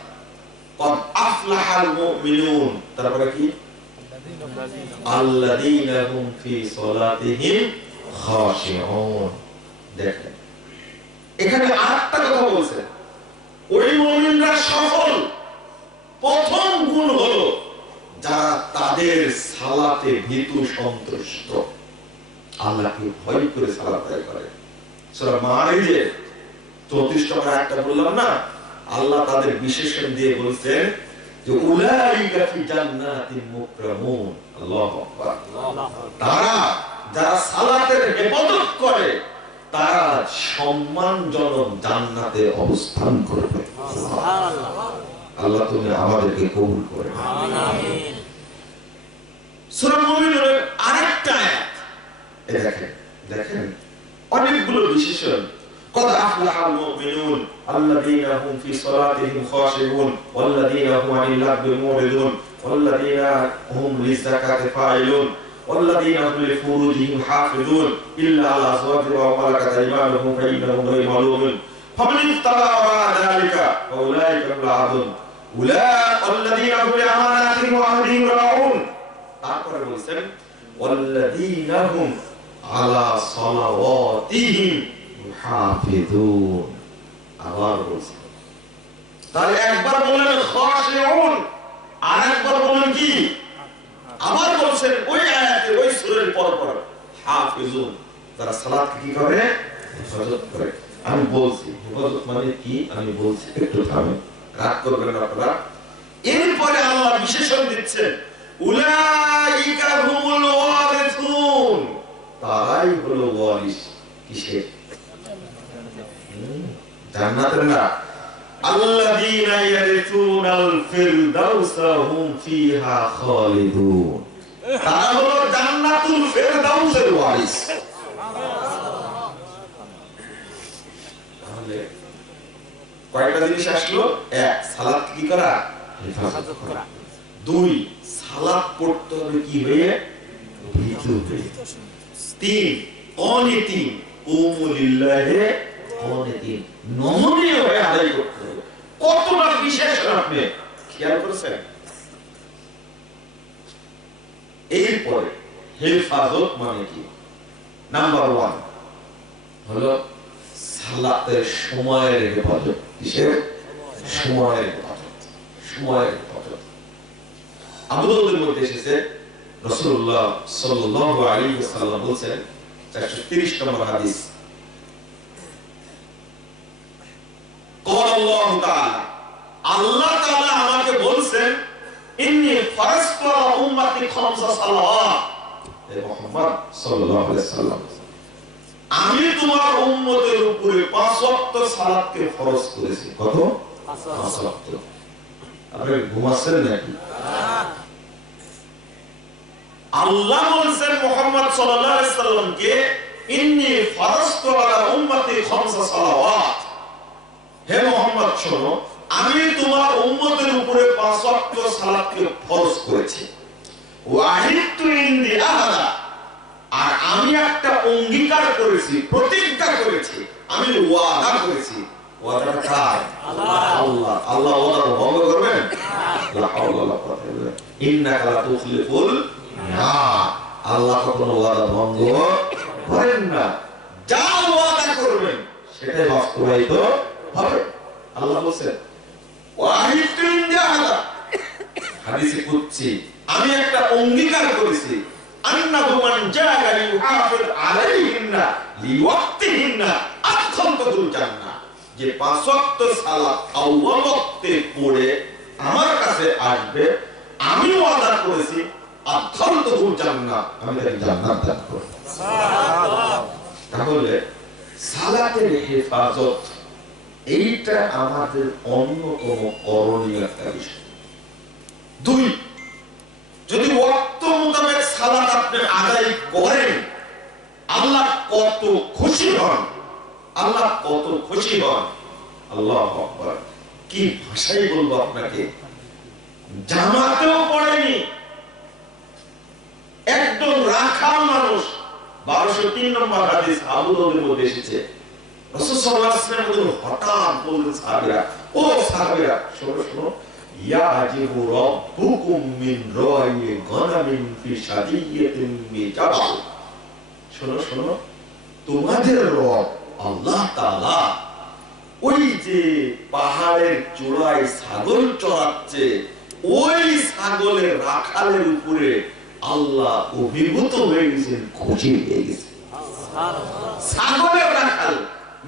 ক্বাদ আফলাহাল মুমিনুন, তারপরে কি? আল্লাযীনা হুম ফি সালাতিহিম খাশিউন। দেখেন এখানে আরেকটা কথা বলছে, ওই মুমিনরা সফল। প্রথম গুণ হলো যারা তাদের সালাতে ভীতু সন্তুষ্ট, আল্লাহকে ভয় করে সালাত আদায় করে। সূরা মারিজে 34 নম্বর আয়াতটা বললাম না, আল্লাহ তাদের বিশেষণ দিয়ে বলছেন যে উলাইকা ফি জান্নাতিন মুকরামুন। আল্লাহু আকবার। তারা যারা সালাতের হেফাজত করে, তারা সম্মানজনক জান্নাতে অবস্থান করবে। আল্লাহ তুমি আমাদেরকে কবুল করে। আমিন। সূরা মুমিনুনের আরেকটা আয়াত এই দেখেন অনেকগুলো বিশেষণ। قد أفلح المؤمنون الذين هم في صلاتهم خاشعون والذين هم عن اللغو معرضون والذين هم للزكاة فاعلون والذين هم لفروجهم حافظون إلا على أزواجهم أو ملكت أيمانهم فإنهم غير ملومين فمن ابتغى وراء ذلك فأولئك هم العادون أولئك الذين هم لأماناتهم وعهدهم راعون والذين هم على صلواتهم يحافظون। আবার বলছেন, তাহলে একবার বললেন খাশিউন, আরেকবার বললেন কি? আবার বলছেন ওই আয়াতে ওই সূরার পর হাফিজুন, যারা সালাতকে কি করে? হেফাজত করে। আমি বলছি হেফাজত মানে কি, আমি বলছি একটু থামেন, রাগ করবেন না আপনারা। এরপরে আল্লাহ বিশেষণ দিচ্ছেন উলাইকা হুমুল ওয়ারিসুন, তারাই হলো ওয়ারিস। কিসের? জান্নাতের না। আল্লাযীনা ইয়ারিসুনাল ফিরদাউসা হুম ফিহা খালিদুন, তারা হলো জান্নাতুল ফিরদাউসের ওয়ারিস। তাহলে কয়টা জিনিস আসলো? এক, সালাত কি করা? হেফাজত করা। দুই, সালাত পড়তে হবে কি হয়ে? ভীতু হয়ে। তিন, অনীতি উমুলিল্লাহি অনীতি নমনীয় হয়ে আদায় করতে হবে। কতটা বিশেষ আপনি খেয়াল করেছেন? এরপরে হেফাজত মানে কি? নাম্বার 1 হলো সালাতের সময়ের হেফাজত। কিসের? সময়ের হেফাজত। সময়ের হেফাজত। আবু দাউদের মধ্যে এসেছে রাসূলুল্লাহ সাল্লাল্লাহু আলাইহি ওয়াসাল্লাম বলেছেন 430 নম্বর হাদিস, قال الله تعالى, আল্লাহ তাআলা আমাকে বলেন ইন্নী ফারাজতু আলা উম্মতি খামসা সালাওয়াত, হে মুহাম্মদ সাল্লাল্লাহু আলাইহি ওয়াসাল্লাম, আমি তোমার উম্মতের উপরে 5 ওয়াক্ত সালাতকে ফরজ করেছি। কত? 5 ওয়াক্ত। আপনি ঘুমাচ্ছেন নাকি? আল্লাহ বলেন মুহাম্মদ সাল্লাল্লাহু আলাইহি ওয়াসাল্লামকে ইন্নী ফারাজতু আলা উম্মতি খামসা সালাওয়াত, হে মুহাম্মদ শোনো, আমি তোমার উম্মতের উপরে 5 ওয়াক্ত সালাতকে ফরজ করেছি। ওয়াহিদতু ইনদি আহাদা, আর আমি একটা অঙ্গীকার করেছি, প্রতিজ্ঞা করেছি, আমি ওয়াদা করেছি। ওয়াদাটা কার? আল্লাহ। আল্লাহ ওয়াদা ভঙ্গ করবেন? লা হাওলা ওয়ালা কুওয়াতা ইল্লা বিল্লাহ। ইন্নাকা লা তুখলিফুল মিআদ, আল্লাহ কখনো ওয়াদা ভঙ্গ করেন না। যা ওয়াদা করবেন সেটাই বাস্তবায়িত হবে। আল্লাহ বলেন ওয়াহিদতু ইনদি আহাদা, হাদিসে কুদসি, আমি একটা অঙ্গীকার করেছি, আন্নাহু মান জাআলা ইউহাফিজ আলাইহিন্না লিওয়াক্তিহিন্না আদখালতুল জান্নাহ, যে 5 ওয়াক্ত সালাত আউয়াল ওয়াক্তে পড়ে আমার কাছে আসবে, আমি ওয়াদা করেছি আদখালতুল জান্নাহ, আমি তাকে জান্নাত দান করব। সুবহানাল্লাহ। তাহলে সালাতের হেফাজত এইটা আমাদের অন্যতম করণীয় একটা বিষয়। 2, যদি ওয়াক্ত মোতাবেক সালাত আপনি আদায় করেন, আল্লাহ কত খুশি হন, আল্লাহ কত খুশি হন। আল্লাহু আকবার। কি ভাষাই বলবো আপনাকে, জামাতেও পড়েনি, একদম রাখাল মানুষ। 1203 নম্বর হাদিস আবু দাউদের মধ্যে এসেছে, রাসূল সাল্লাল্লাহু আলাইহি ওয়াসাল্লাম হঠাৎ বললেন সাহাবীরা, ও সাহাবীরা শোনো শোনো, ইয়াজিবু রাব্বুকুম মিন রায়ি গানামিন ফি শাদিয়াতিন বিজাবাল, শোনো শোনো, তোমাদের রব আল্লাহ তাআলা ওই যে পাহাড়ের চূড়ায় ছাগল চড়াচ্ছে, ওই ছাগলের রাখালের উপরে আল্লাহ অভিভূত হয়ে গেছেন, খুশি হয়ে গেছেন। ছাগলের রাখাল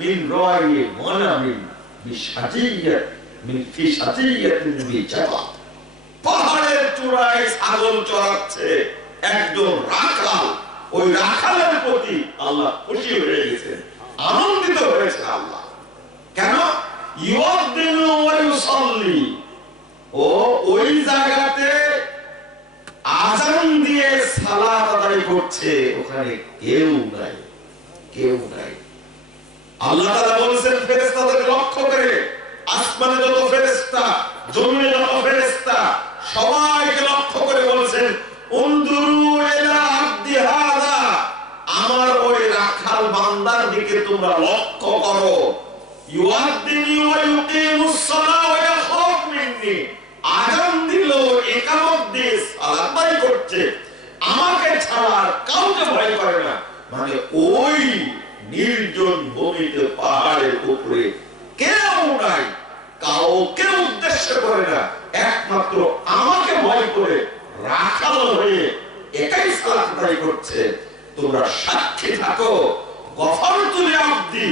মিন রায়ি গানামিন বিশাদিয়াত মিন ফি শাদিয়াতিন বিজাবাল, পাহাড়ের চূড়ায় ছাগল চড়াচ্ছে একজন রাখাল, ওই রাখালের প্রতি আল্লাহ খুশি হয়ে গেছেন। আনন্দিত হয়েছে আল্লাহ। কেন? ইউআযিনু ওয়া ইউসাল্লি, ও ওই জায়গাতে আযান দিয়ে সালাত আদায় করছে, ওখানে কেউ নাই, কেউ নাই। আল্লাহ তাআলা বলেছেন ফেরেশতাদের লক্ষ্য করে, আসমানে যত ফেরেশতা, জমিনে যত ফেরেশতা, সবাইকে লক্ষ্য করে বলেছেন উনদুরু ইলা আবদি হাযা, আমার ওই রাখাল বান্দার দিকে তোমরা লক্ষ্য করো। ইউআযিনু ওয়া ইউকিমুস সালাহ ওয়া ইয়াখাফু মিন্নি, আযান দিল, ইকামত দিয়ে সালাত আদায় করছে, আমাকে ছাড়া কাউকে ভয় করে না। মানে ওই নির্জন ভূমিতে পাহাড়ের উপরে কেউ নাই, কাউকে উদ্দেশ্য করে না, একমাত্র আমাকে ভয় করে রাখাল হয়ে একাই সালাত আদায় করছে। তোমরা সাক্ষী থাকো, গফারতু লিআবদি,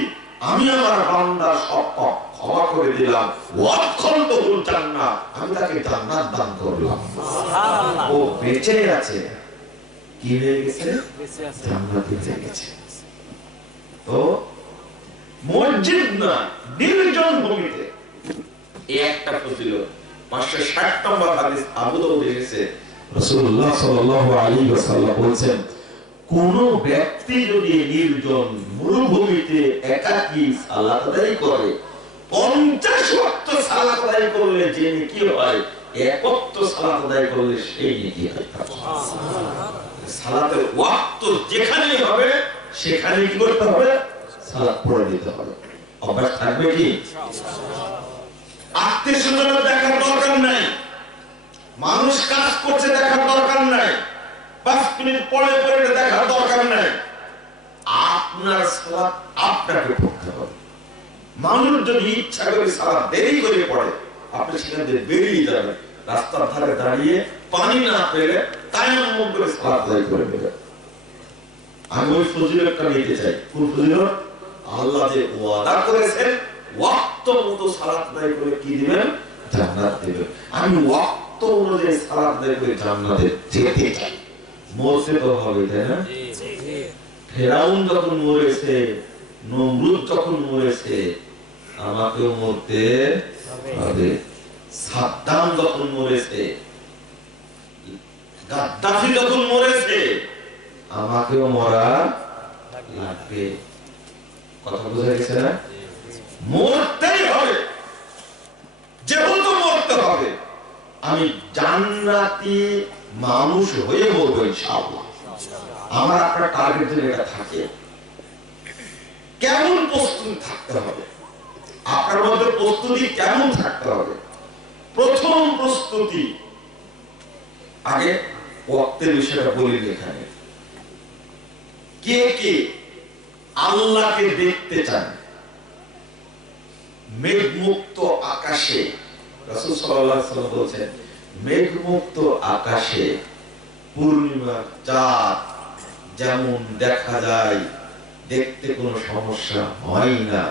আমি আমার বান্দার সব পাপ ক্ষমা করে দিলাম, ওয়াদখালতুল জান্নাহ, আমি তাকে জান্নাত দান করলাম। সুবহানাল্লাহ, ও বেঁচে আছে, কি হয়ে গেছে? জান্নাতে হয়ে গেছে। তো মসজিদ না, নির্জন ভূমিতে এই একটা ফজিলত। 560 নম্বর হাদিস আবু দাউদে এসেছে, রাসূলুল্লাহ সাল্লাল্লাহু আলাইহি ওয়াসাল্লাম বলেছেন, কোন ব্যক্তি যদি নির্জন মরুভূমিতে একাকী সালাত আদায় করে, 50 ওয়াক্ত সালাত আদায় করলে যে নেকি হয়, এক ওয়াক্ত সালাত আদায় করলে সেই নেকি হয়। সুবহানাল্লাহ, সালাতের ওয়াক্ত যেখানেই হবে সেখানে কি করতে হবে? সালাত পড়ে দিতে হবে। অভ্যাস থাকবে কি? আত্মীয়-স্বজনদের দেখার দরকার নাই, মানুষ কাজ করছে দেখার দরকার নাই, 5 মিনিট পরে পরে দেখার দরকার নাই। আপনার সালাত আপনাকে পড়তে হবে। মানুষ যদি ইচ্ছা করে সালাত দেরি করে পড়ে, আপনি সেখান থেকে বেরিয়ে যাবেন, রাস্তার ধারে দাঁড়িয়ে পানি না পেলে তায়াম্মুম করে সালাত আদায় করে নেবেন। আমি ওই ফজিলতটা নিতে চাই। কোন ফজিলত? আল্লাহ যে ওয়াদা করেছেন ওয়াক্ত মতো সালাত আদায় করে কি দিবেন? জান্নাত দিবেন। আমি ওয়াক্ত অনুযায়ী সালাত আদায় করে জান্নাতে যেতে চাই। মরতে তো হবে, তাই না? ফেরাউন যখন মরেছে, নমরুদ যখন মরেছে, আমাকেও মরতে হবে। সাদ্দাম যখন মরেছে, গাদ্দাফি যখন মরেছে, আমাকেও মরা লাগবে। কথা বোঝা গেছে না? মরতেই হবে, যেহেতু মরতে হবে, আমি জান্নাতি মানুষ হয়ে মরবো ইনশাআল্লাহ। আমার আপনার টার্গেট যদি এটা থাকে, কেমন প্রস্তুতি থাকতে হবে? আপনার মধ্যে প্রস্তুতি কেমন থাকতে হবে? প্রথম প্রস্তুতি, আগে ওয়াক্তের বিষয়টা বলি। এখানে কে কে আল্লাহকে দেখতে চান? মেঘমুক্ত আকাশে, রাসূল সাল্লাল্লাহু আলাইহি ওয়াসাল্লাম বলেছেন, মেঘমুক্ত আকাশে পূর্ণিমার চাঁদ যেমন দেখা যায়, দেখতে কোনো সমস্যা হয় না।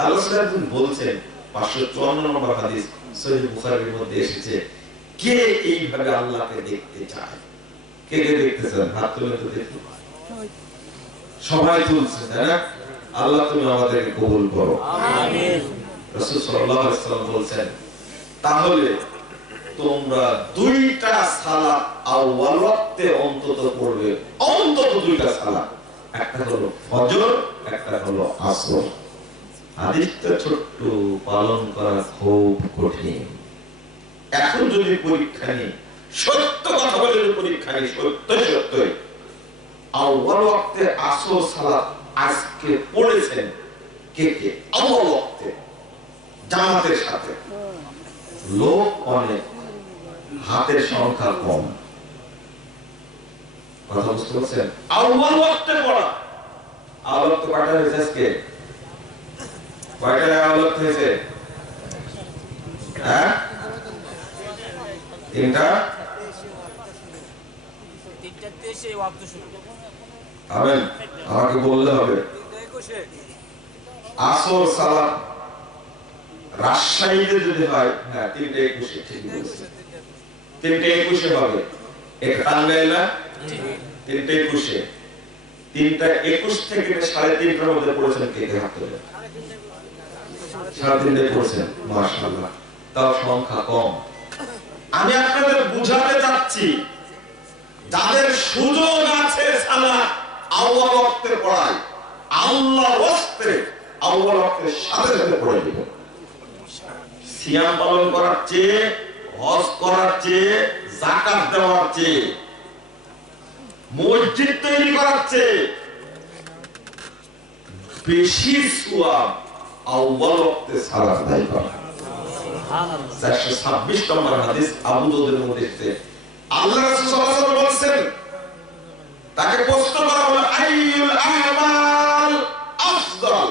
আল্লাহ সাল্লাল্লাহু বলছেন, 554 নম্বর হাদিস সহিহ বুখারীর মধ্যে এসেছে, কে এইভাবে আল্লাহকে দেখতে চায়? কে কে দেখতে চান? হাত তুলে তো দেখুন। সবাই তুলছে, তাই না? আল্লাহ তুমি আমাদেরকে কবুল করো, আমিন। রাসূল সাল্লাল্লাহু আলাইহি ওয়াসাল্লাম বলেছেন, তাহলে তোমরা 2টা সালাত আউয়াল ওয়াক্তে অন্তত পড়বে, অন্তত 2টা সালাত। একটা হলো ফজর, একটা হলো আসর। হাদিসটা ছোট্ট, পালন করা খুব কঠিন। এখন যদি পরীক্ষা নেই, সত্য কথা বলে পরীক্ষা নেই, সত্যই আউয়াল ওয়াক্তে আসর সালাত আজকে পড়েছেন কে কে? আউয়াল ওয়াক্তে জামাতের সাথে। লোক অনেক, হাতের সংখ্যা কম। কথা বুঝতে পারছেন? আউয়াল ওয়াক্তে পড়া। আউয়াল ওয়াক্তে কয়টা হয়েছে আজকে? কয়টা আউয়াল ওয়াক্ত হয়েছে? হ্যাঁ, 3টা। 3:23 ওয়াক্ত শুরু। আমেন, আমাকে বললে হবে। আসর সালাত রাজশাহীতে যদি হয়, হ্যাঁ 3:21 ঠিক বলছেন, 3:21 হবে। এক টাঙ্গাইল না 3:21। 3:21 থেকে 3:30টার মধ্যে পড়েছেন কে কে হাত তোলেন? 3:30টায় পড়েছেন, মাশাআল্লাহ। তাও সংখ্যা কম। আমি আপনাদের বুঝাতে চাচ্ছি, যাদের সুযোগ আছে সালাত আউয়াল ওয়াক্তে পড়ায়, আল্লাহর ওয়াস্তে আউয়াল ওয়াক্তের সাথে সাথে পড়ে দিবেন। সিয়াম পালন করার চেয়ে, হজ করার চেয়ে, যাকাত দেওয়ার চেয়ে, মসজিদ তৈরি করার চেয়ে বেশি সওয়াব আউয়াল ওয়াক্তে সালাত আদায় করা। 426 নম্বর হাদিস আবু দাউদের মধ্যে এসেছে, আল্লাহ রাসূল সাল্লাল্লাহু আলাইহি ওয়াসাল্লাম বলেছেন, তাকে প্রশ্ন করা হলো আইয়ুল আমাল আফদাল,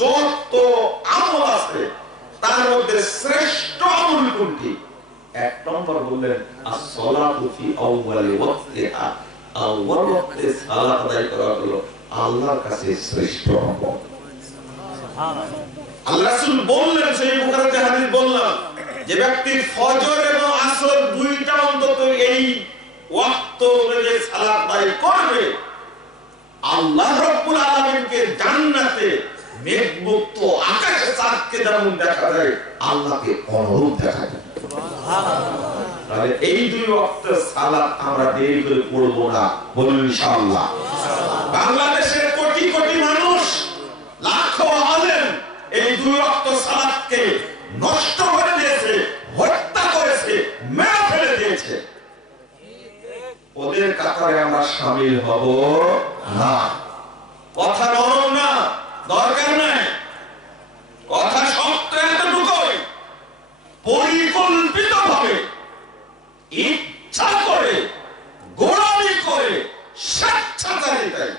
যত আমল আছে তার মধ্যে শ্রেষ্ঠ আমল কোনটি? 1 নম্বর বললেন as-সালাতু ফি আউয়ালি ওয়াক্তিহা, আউয়াল ওয়াক্তে সালাত আদায় করা হলো আল্লাহর কাছে শ্রেষ্ঠ আমল। আল্লাহ রাসূল বললেন, সেই বুখারীতে হাদিস বললাম, যে ব্যক্তি ফজর এবং আসর দুইটা অন্তত এই ওয়াক্ত অনুযায়ী সালাত আদায় করবে, আল্লাহ রাব্বুল আলামিনকে জান্নাতে মেঘমুক্ত আকাশে চাঁদকে যেমন দেখা যায়, আল্লাহকে অনুরূপ দেখা যায়। তাহলে এই দুই ওয়াক্তের সালাত আমরা দেরি করে পড়ব না, বলুন ইনশাআল্লাহ। বাংলাদেশের কোটি কোটি মানুষ, লাখো আলেম এই দুই ওয়াক্ত সালাতকে নষ্ট করে দিয়েছে, হত্যা করেছে, মেরে ফেলে দিয়েছে। ওদের কাতারে আমরা শামিল হব না। কথা নরম না, দরকার নাই। কথা শক্ত এতটুকুই, পরিকল্পিতভাবে, ইচ্ছা করে, গোড়ামি করে, স্বেচ্ছাচারিতায়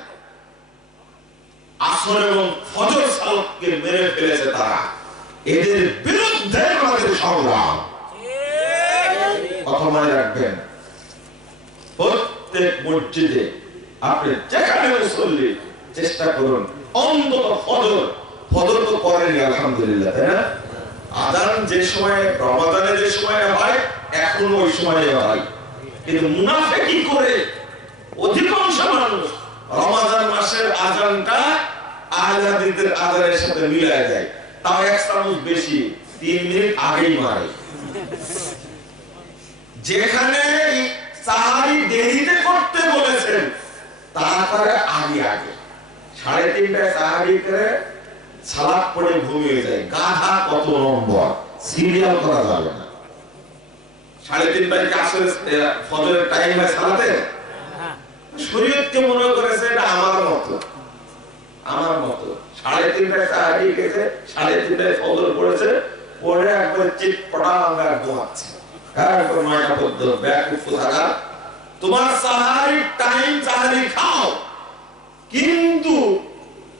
আসর এবং ফজর সালাতকে মেরে ফেলেছে তারা। এদের বিরুদ্ধে আমাদের সংগ্রাম। কথা মনে রাখবেন, প্রত্যেক মসজিদে আপনি যেখানে মুসল্লি চেষ্টা করুন অন্তত ফজর তো করেনি আলহামদুলিল্লাহ, তাই না? আযান যে সময় রমাদানে যে সময় হয় এখন ওই সময় হয়, কিন্তু মুনাফিকি করে অধিকাংশ মানুষ রমাদান মাসের আযানটা আহলে হাদিসের আযানের সাথে মিলায় দেয়, তাও এক চামচ বেশি 3 মিনিট আগেই মারে। যেখানে সাহারি দেরিতে করতে বলেছেন তারা করে আগে 3:30টায় সাহারি করে সালাত পড়ে ঘুমিয়ে যায়। গাধা কত নম্বর, সিরিয়াল করা যাবে না। 3:30টায় কি আসলে ফজরের টাইম হয় সালাতে? শরীয়তকে মনে করেছে এটা আমার মতো। 3:30টায় সাহারি খেয়েছে, 3:30টায় ফজর পড়েছে, পড়ে একবার চিটপটা আমরা ঘুমাচ্ছে। তোমার সাহারির টাইম, সাহারি খাও, কিন্তু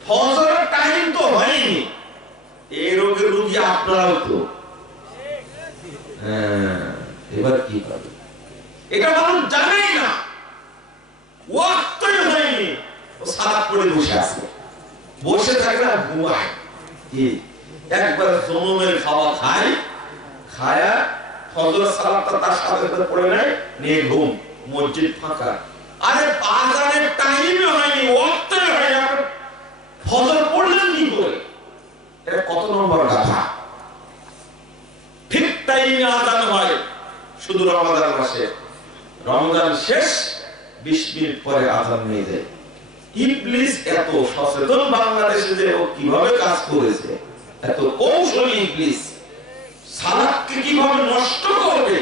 ফজরের টাইম তো হয়নি। এই রোগের রোগী আপনারাও তো। এবার কি পাবে? এটা মানুষ জানেই না, ওয়াক্তই হয়নি, ও সালাত পড়ে বসে আছে, বসে থাকে না, ঘুমায়। কি একবার জনমের খাওয়া খায়া ফজর সালাতটা তার সাথে সাথে পড়ে নেয়, নিয়ে ঘুম, মসজিদ ফাঁকা। আরে আযানের টাইমই হয়নি, ওয়াক্তই হয়নি, আপনি ফজর পড়লেন কি করে? এটা কত নম্বর কথা? ঠিক টাইমে আযান হয় শুধু রমাদান মাসে, রমজান শেষ 20 মিনিট পরে আযান নিয়ে যায়। ইবলিস এত সচেতন বাংলাদেশে যে ও কিভাবে কাজ করেছে, এত কৌশলী ইবলিস, সালাতকে কিভাবে নষ্ট করবে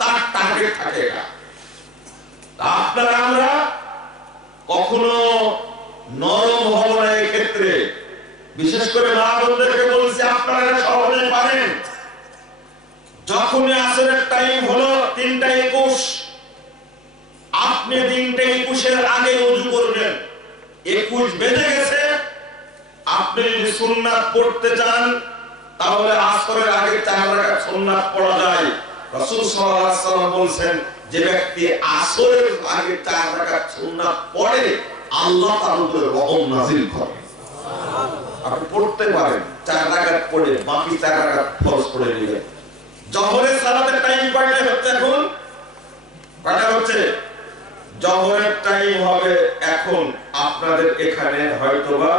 তার টার্গেট থাকে এটা। আপনারা আমরা কখনো নরম হব না এই ক্ষেত্রে। বিশেষ করে মা বোনদেরকে বলছি, আপনারা সহজে পারেন, যখনই আসরের টাইম হলো 3:21, আপনি 3:21 আগে ওযু করবেন। 21 বেজে গেছে, আপনি যদি সুন্নাত পড়তে চান তাহলে আসরের আগে 4 রাকাত সুন্নাত পড়া যায়। রাসূল সাল্লাল্লাহু আলাইহি ওয়াসাল্লাম বলেন, যে ব্যক্তি আসরের আগে 4 রাকাত সুন্নাত পড়ে আল্লাহ তার উপরে রহম নাযিল করে। আপনি পড়তে পারেন, 4 রাকাত পড়ে বাকি 4 রাকাত ফরজ পড়ে নেবেন। জোহরের সালাতের টাইম কয়টা হচ্ছে এখন? কয়টা হচ্ছে? জহরের টাইম হবে এখন আপনাদের এখানে হয়তোবা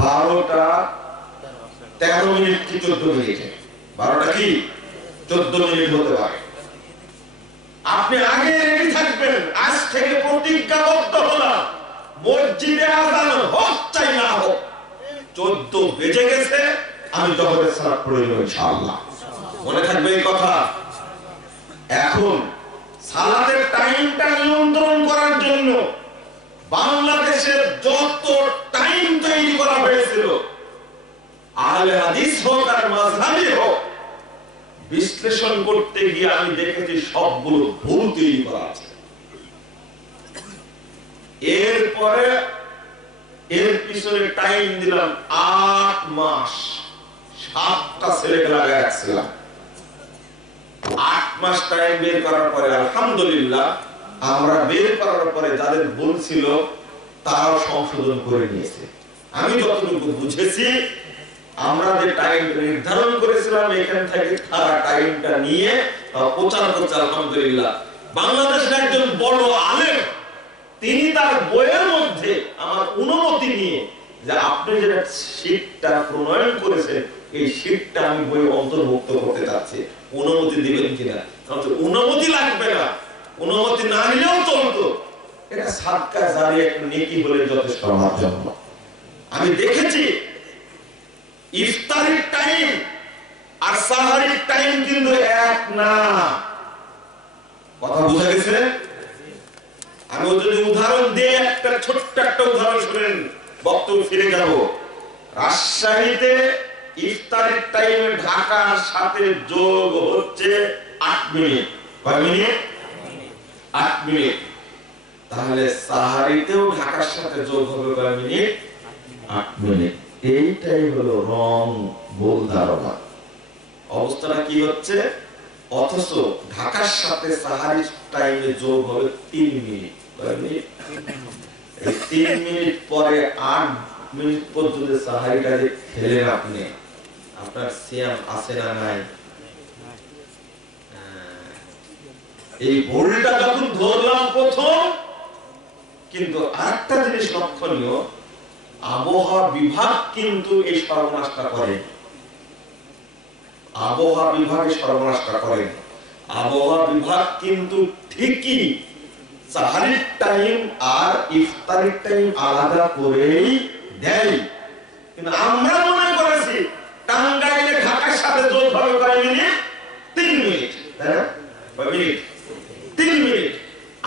12টা 13 মিনিট কি 14 মিনিটে, 12টা কি 14 মিনিট হতে পারে। আপনি আগে রেডি থাকবেন। আজ থেকে প্রতিজ্ঞাবদ্ধ হলাম, মসজিদে আযান হোক চাই না হোক, 14 বেজে গেছে আমি জহরের সালাত পড়ে নেব ইনশাআল্লাহ। মনে থাকবে এই কথা। এখন সালাতের টাইমটা নিয়ন্ত্রণ করার জন্য বাংলাদেশের যত টাইম তৈরি করা হয়েছিল, আহলে হাদিস হোক আর মাযহাবি হোক, বিশ্লেষণ করতে গিয়ে আমি দেখেছি সবগুলো ভুল তৈরি করা আছে। এরপরে এর পিছনে টাইম দিলাম 8 মাস, 7টা ছেলেকে লাগায় রাখছিলাম। 8 মাস টাইম বের করার পরে আলহামদুলিল্লাহ আমরা বের করার পরে যাদের ভুল ছিল তারাও সংশোধন করে নিয়েছে। আমি যতটুকু বুঝেছি, আমরা যে টাইম নির্ধারণ করেছিলাম এখান থেকে তারা টাইমটা নিয়ে প্রচার করছে আলহামদুলিল্লাহ। বাংলাদেশের একজন বড় আলেম তিনি তার বইয়ের মধ্যে আমার অনুমতি নিয়ে যে আপনি যে শীটটা প্রণয়ন করেছেন এই শীটটা আমি বই অন্তর্ভুক্ত করতে চাচ্ছি, অনুমতি দিবেন কিনা? অনুমতি লাগবে না, অনুমতি না নিলেও চলতো, এটা সাদকা জারিয়া একটা নেকি বলে যথেষ্ট আমার জন্য। আমি দেখেছি ইফতারির টাইম আর সাহারির টাইম কিন্তু এক না। কথা বুঝা গেছে? আমি যদি উদাহরণ দিয়ে একটা ছোট্ট একটা উদাহরণ শুনেন, বক্তব্য ফিরে যাব। রাজশাহীতে ইফতারির টাইমে ঢাকার সাথে যোগ হচ্ছে 8 মিনিট। কয় মিনিট? 8 মিনিট। তাহলে সাহারিতেও ঢাকার সাথে যোগ হবে কয় মিনিট? 8 মিনিট। এইটাই হলো রং ভুল ধারণা। অবস্থাটা কি হচ্ছে? অথচ ঢাকার সাথে সাহারির টাইমে যোগ হবে 3 মিনিট। কয় মিনিট? 3 মিনিট পরে 8 মিনিট পর্যন্ত সাহারিটা যে খেলেন আপনি, আপনার সিয়াম আছে না নাই? এই ভুলটা যখন ধরলাম প্রথম, কিন্তু আরেকটা জিনিস লক্ষণীয়, আবহাওয়া বিভাগ কিন্তু এই সর্বনাশটা করে। আবহাওয়া বিভাগে সর্বনাশটা করে। আবহাওয়া বিভাগ কিন্তু ঠিকই সাহারির টাইম আর ইফতারির টাইম আলাদা করেই দেয়, কিন্তু আমরা মনে করেছি টাঙ্গাইলে ঢাকার সাথে যোগ হবে কয় মিনিট? 3 মিনিট। তাই না? কয় মিনিট? 3 মিনিট।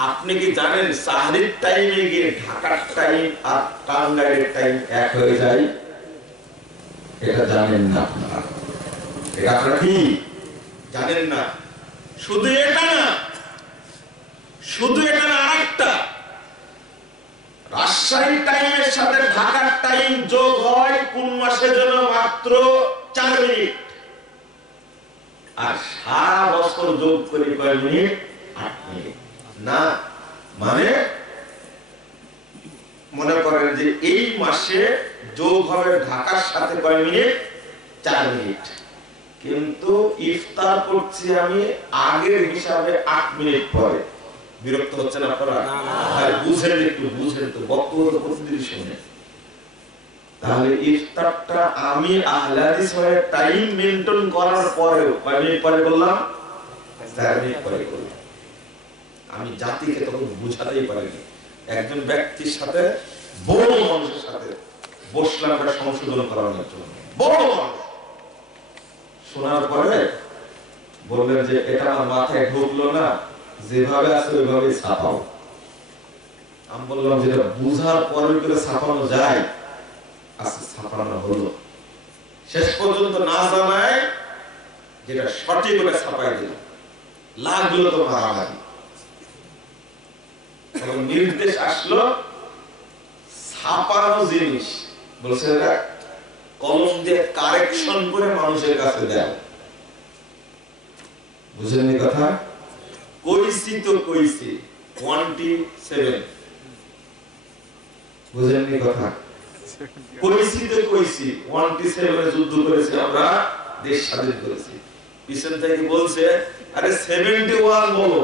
আপনি কি জানেন সাহারির টাইমে গিয়ে ঢাকার টাইম আর টাঙ্গাইলের টাইম এক হয়ে যায়? এটা জানেন না আপনারা। এটা আপনারা কি জানেন না? শুধু এটা না, শুধু এটা না, আরেকটা, রাজশাহী টাইমের সাথে ঢাকার টাইম যোগ হয় কোন মাসের জন্য? মাত্র 4 মিনিট। আর সারা বছর যোগ করে কয় মিনিট? 8 মিনিট। না মানে মনে করেন যে এই মাসে যোগ হবে ঢাকার সাথে কয় মিনিট? 4 মিনিট, কিন্তু ইফতার করছি আমি আগের হিসাবে 8 মিনিট পরে। বিরক্ত হচ্ছেন আপনারা? বুঝেন, একটু বুঝেন তো, বক্তব্য প্রতিদিন শুনে। তাহলে ইফতারটা আমি আহলে হাদিস হয়ে টাইম মেইনটেইন করার পরেও কয় মিনিট পরে করলাম? 4 মিনিট পরে করলাম। আমি জাতিকে তখন বুঝাতেই পারিনি। একজন ব্যক্তির সাথে, বড় মানুষের সাথে বসলাম এটা সংশোধন করানোর জন্য। বড় মানুষ শোনার পরে বললেন যে এটা আমার মাথায় ঢুকলো না, যেভাবে আছে ওইভাবে ছাপাও। আমি বললাম যেটা বুঝার পরে করে ছাপানো যায়, আচ্ছা ছাপানো হলো। শেষ পর্যন্ত না জানায় যেটা সঠিক ওটা ছাপাই দিল, লাগলো তো মারামারি। নির্দেশ আসলো ছাপানো জিনিস, বলছে কলম দিয়ে কারেকশন করে মানুষের কাছে দেয়। বুঝলেন কথা? কইছি তো কইছি 27। বুঝলেন কথা? কইছি তো কইছি 27 যুদ্ধ করেছি আমরা, দেশ স্বাধীন করেছি। পিছন থেকে বলছে আরে 71 বলো,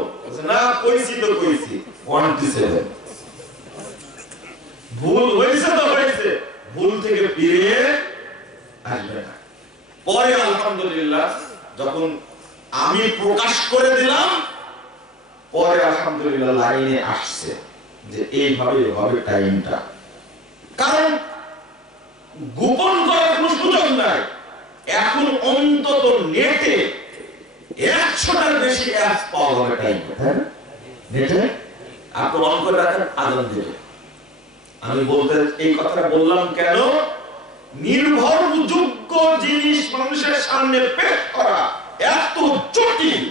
না কইছি তো কইছি 27। ভুল হয়েছে তো হয়েছে, ভুল থেকে ফিরে আসবে না। পরে আলহামদুলিল্লাহ যখন আমি প্রকাশ করে দিলাম, পরে আলহামদুলিল্লাহ লাইনে আসছে যে এইভাবে হবে টাইমটা। কারণ গোপন করার কোনো সুযোগ নাই। এখন অন্তত নেটে 100টার বেশি অ্যাপস পাওয়া যাবে টাইমে, তাই না? নেটে আপনি অন করে রাখেন, আজান দেবে। আমি বলতে এই কথাটা বললাম কেন, নির্ভরযোগ্য জিনিস মানুষের সামনে পেশ করা এত জটিল,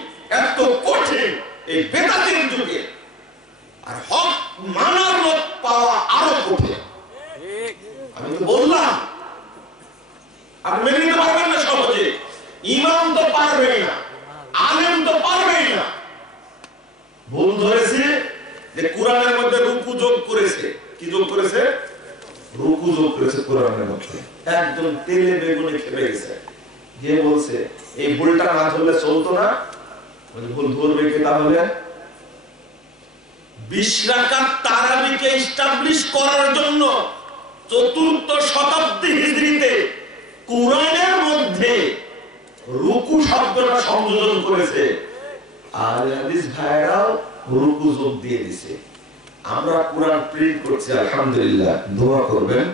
এত কঠিন এই বেদাতের যুগে, আর হক মানার লোক পাওয়া আরো কঠিন। আমি তো বললাম আপনি মেনে নিতে পারবেন না সহজে, ইমাম তো পারবেই না, আলেম তো পারবেই না। ভুল ধরেছে যে কোরআনের মধ্যে রুকু যোগ করেছে। কি যোগ করেছে? রুকু যোগ করেছে কোরআনের মধ্যে। একদম তেলে বেগুনে খেপে গেছে, যে বলছে এই ভুলটা না ধরলে চলতো না। ভুল ধরবে কি তাহলে? 20 রাকাত তারাবিকে এস্টাবলিশ করার জন্য 4th শতাব্দী হিজরিতে কোরআনের মধ্যে রুকু শব্দটা সংযোজন করেছে। আর হাদিস ভাইরাও রুকু যোগ দিয়ে দিয়েছে। আমরা কোরআন প্রিন্ট করছি আলহামদুলিল্লাহ, দোয়া করবেন,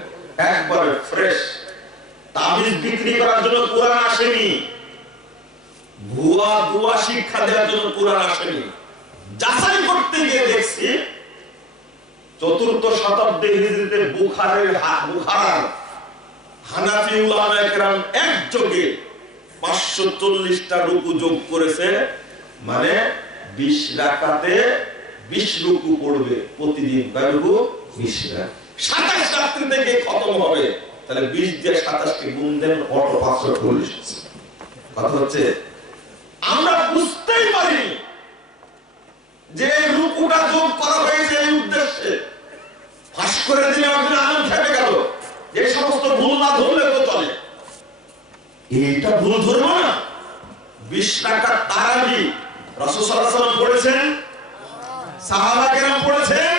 একবারে ফ্রেশ। তাবিজ বিক্রি করার জন্য কোরআন আসেনি, ভুয়া দুয়া শিক্ষা দেওয়ার জন্য কোরআন আসেনি। যাচাই করতে গিয়ে দেখছি 4th শতাব্দী হিজরিতে বুখারার হানাফি উলামায়ে কেরাম একযোগে 540টা রুকু যোগ করেছে। মানে 20 রাকাতে 20 রুকু পড়বে প্রতিদিন। কয় রুকু? 20 রাকাত। 27 রাত্রি থেকে খতম হবে। তাহলে 20 দিয়ে 27 কে গুণ দেন, অটো 540। কথা হচ্ছে আমরা বুঝতেই পারিনি যে রুকুটা যোগ করা হয়েছে এই উদ্দেশ্যে। ফাঁস করে দিলে একজন আনন্দ খেপে গেল, এই সমস্ত ভুল না ধরলে তো চলে, এইটা ভুল ধরবো না। 20 রাকাত তারাবি রাসূল সাল্লাল্লাহু আলাইহি ওয়াসাল্লাম পড়েছেন, সাহাবা কেরাম পড়েছেন,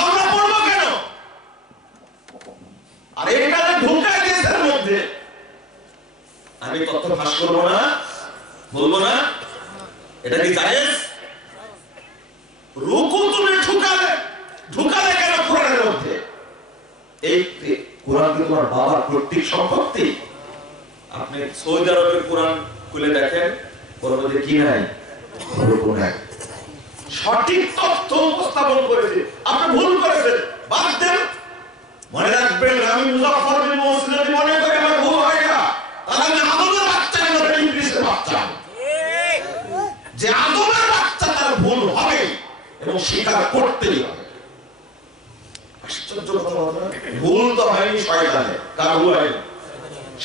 আমরা পড়বো কেন? আর এটা ঢুকায় দিয়েছে এর মধ্যে। আমি তথ্য ফাঁস করবো না, বলবো না, এটা কি জায়েজ? রুকু তুমি ঢুকালে কেন কোরআনের মধ্যে? এই কোরআন কি তোমার বাবার কর্তৃক সম্পত্তি? আপনি সৌদি আরবের কোরআন খুলে দেখেন, কোরআন মধ্যে কি নাই? রুকু নাই। সঠিক তথ্য উপস্থাপন করেছে, আপনি ভুল করেছেন, বাদ দেন। মনে রাখবেন, আমি মুজাফফর বিন মুহসিন যদি মনে করি আমার ভুল হয় না, তাহলে আমি আদমের বাচ্চা না ইবলিসের বাচ্চা। যে আদমের বাচ্চা তার ভুল হবে এবং স্বীকার করতেই হবে। আশ্চর্য কথা বলতে, ভুল তো হয়নি শয়তানের। কার ভুল হয়নি?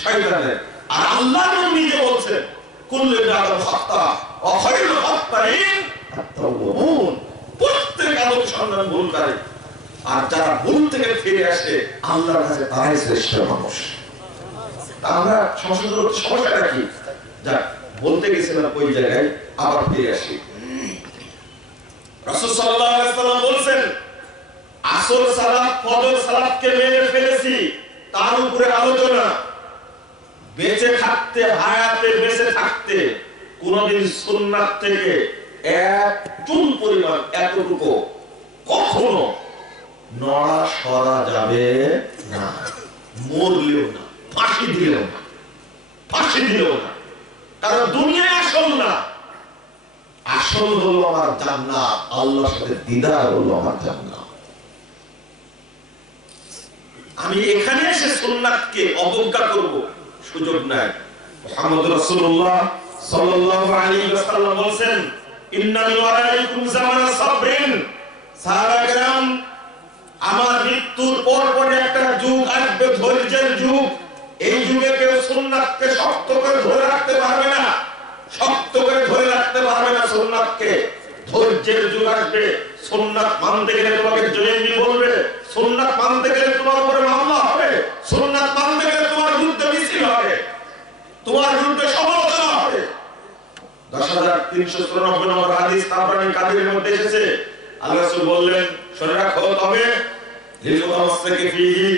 শয়তানের। আর আল্লাহ নিজে বলছেন কুল্লু আদম খাতা ওয়া খায়রুল খাত্তাইন আত-তাওয়াবুন। প্রত্যেক আদম সন্তান ভুল করে, আর যারা ভুল থেকে ফিরে আসে আল্লাহর কাছে তারাই শ্রেষ্ঠ মানুষ। আমরা সংশোধন করতে সমস্যাটা কি? যা বলতে গেছিলাম ওই জায়গায় আবার ফিরে আসি। রাসূল সাল্লাল্লাহু আলাইহি ওয়াসাল্লাম বলেন, আসর সালাত ফজর সালাতকে মেরে ফেলেছি, তার উপরে আলোচনা। বেঁচে থাকতে, হায়াতে বেঁচে থাকতে কোনদিন সুন্নাত থেকে এক চুল পরিমাণ, এতটুকু কখনো নড়া সরা যাবে না। মরলেও না, ফাঁসি দিলেও না, ফাঁসি দিলেও না। কারণ দুনিয়ায় আসল না, আসল হলো আমার জান্নাত, আল্লাহর সাথে দিদার হলো আমার জান্নাত। আমি এখানে এসে সুন্নাতকে অবজ্ঞা করব সুযোগ নাই। মুহাম্মদ রাসূলুল্লাহ সাল্লাল্লাহু আলাইহি ওয়াসাল্লাম বলেন, ইন্না মিন ওয়ারাইকুম জামানা সাবরিন। সাহাবায়ে কেরাম, আমার মৃত্যুর পর পরে একটা যুগ আসবে, ধৈর্যের যুগ। এই যুগে কেউ সুন্নাতকে শক্ত করে ধরে রাখতে পারবে না, শক্ত করে ধরে রাখতে পারবে না সুন্নাতকে। ধৈর্যের যুগ আসবে। সুন্নাত মানতে গেলে তোমাকে জেলেমি বলবে, সুন্নাত মানতে গেলে তোমার উপরে মামলা হবে, সুন্নাত মানতে গেলে তোমার বিরুদ্ধে মিছিল হবে, তোমার বিরুদ্ধে সমালোচনা হবে। 10 10394 নম্বর হাদিস তাবরানী কাদিরের মধ্যে এসেছে। আল্লাহ রাসূল বললেন, শুনে রাখো, তবে লিলমুতামাসসিকি ফীহি,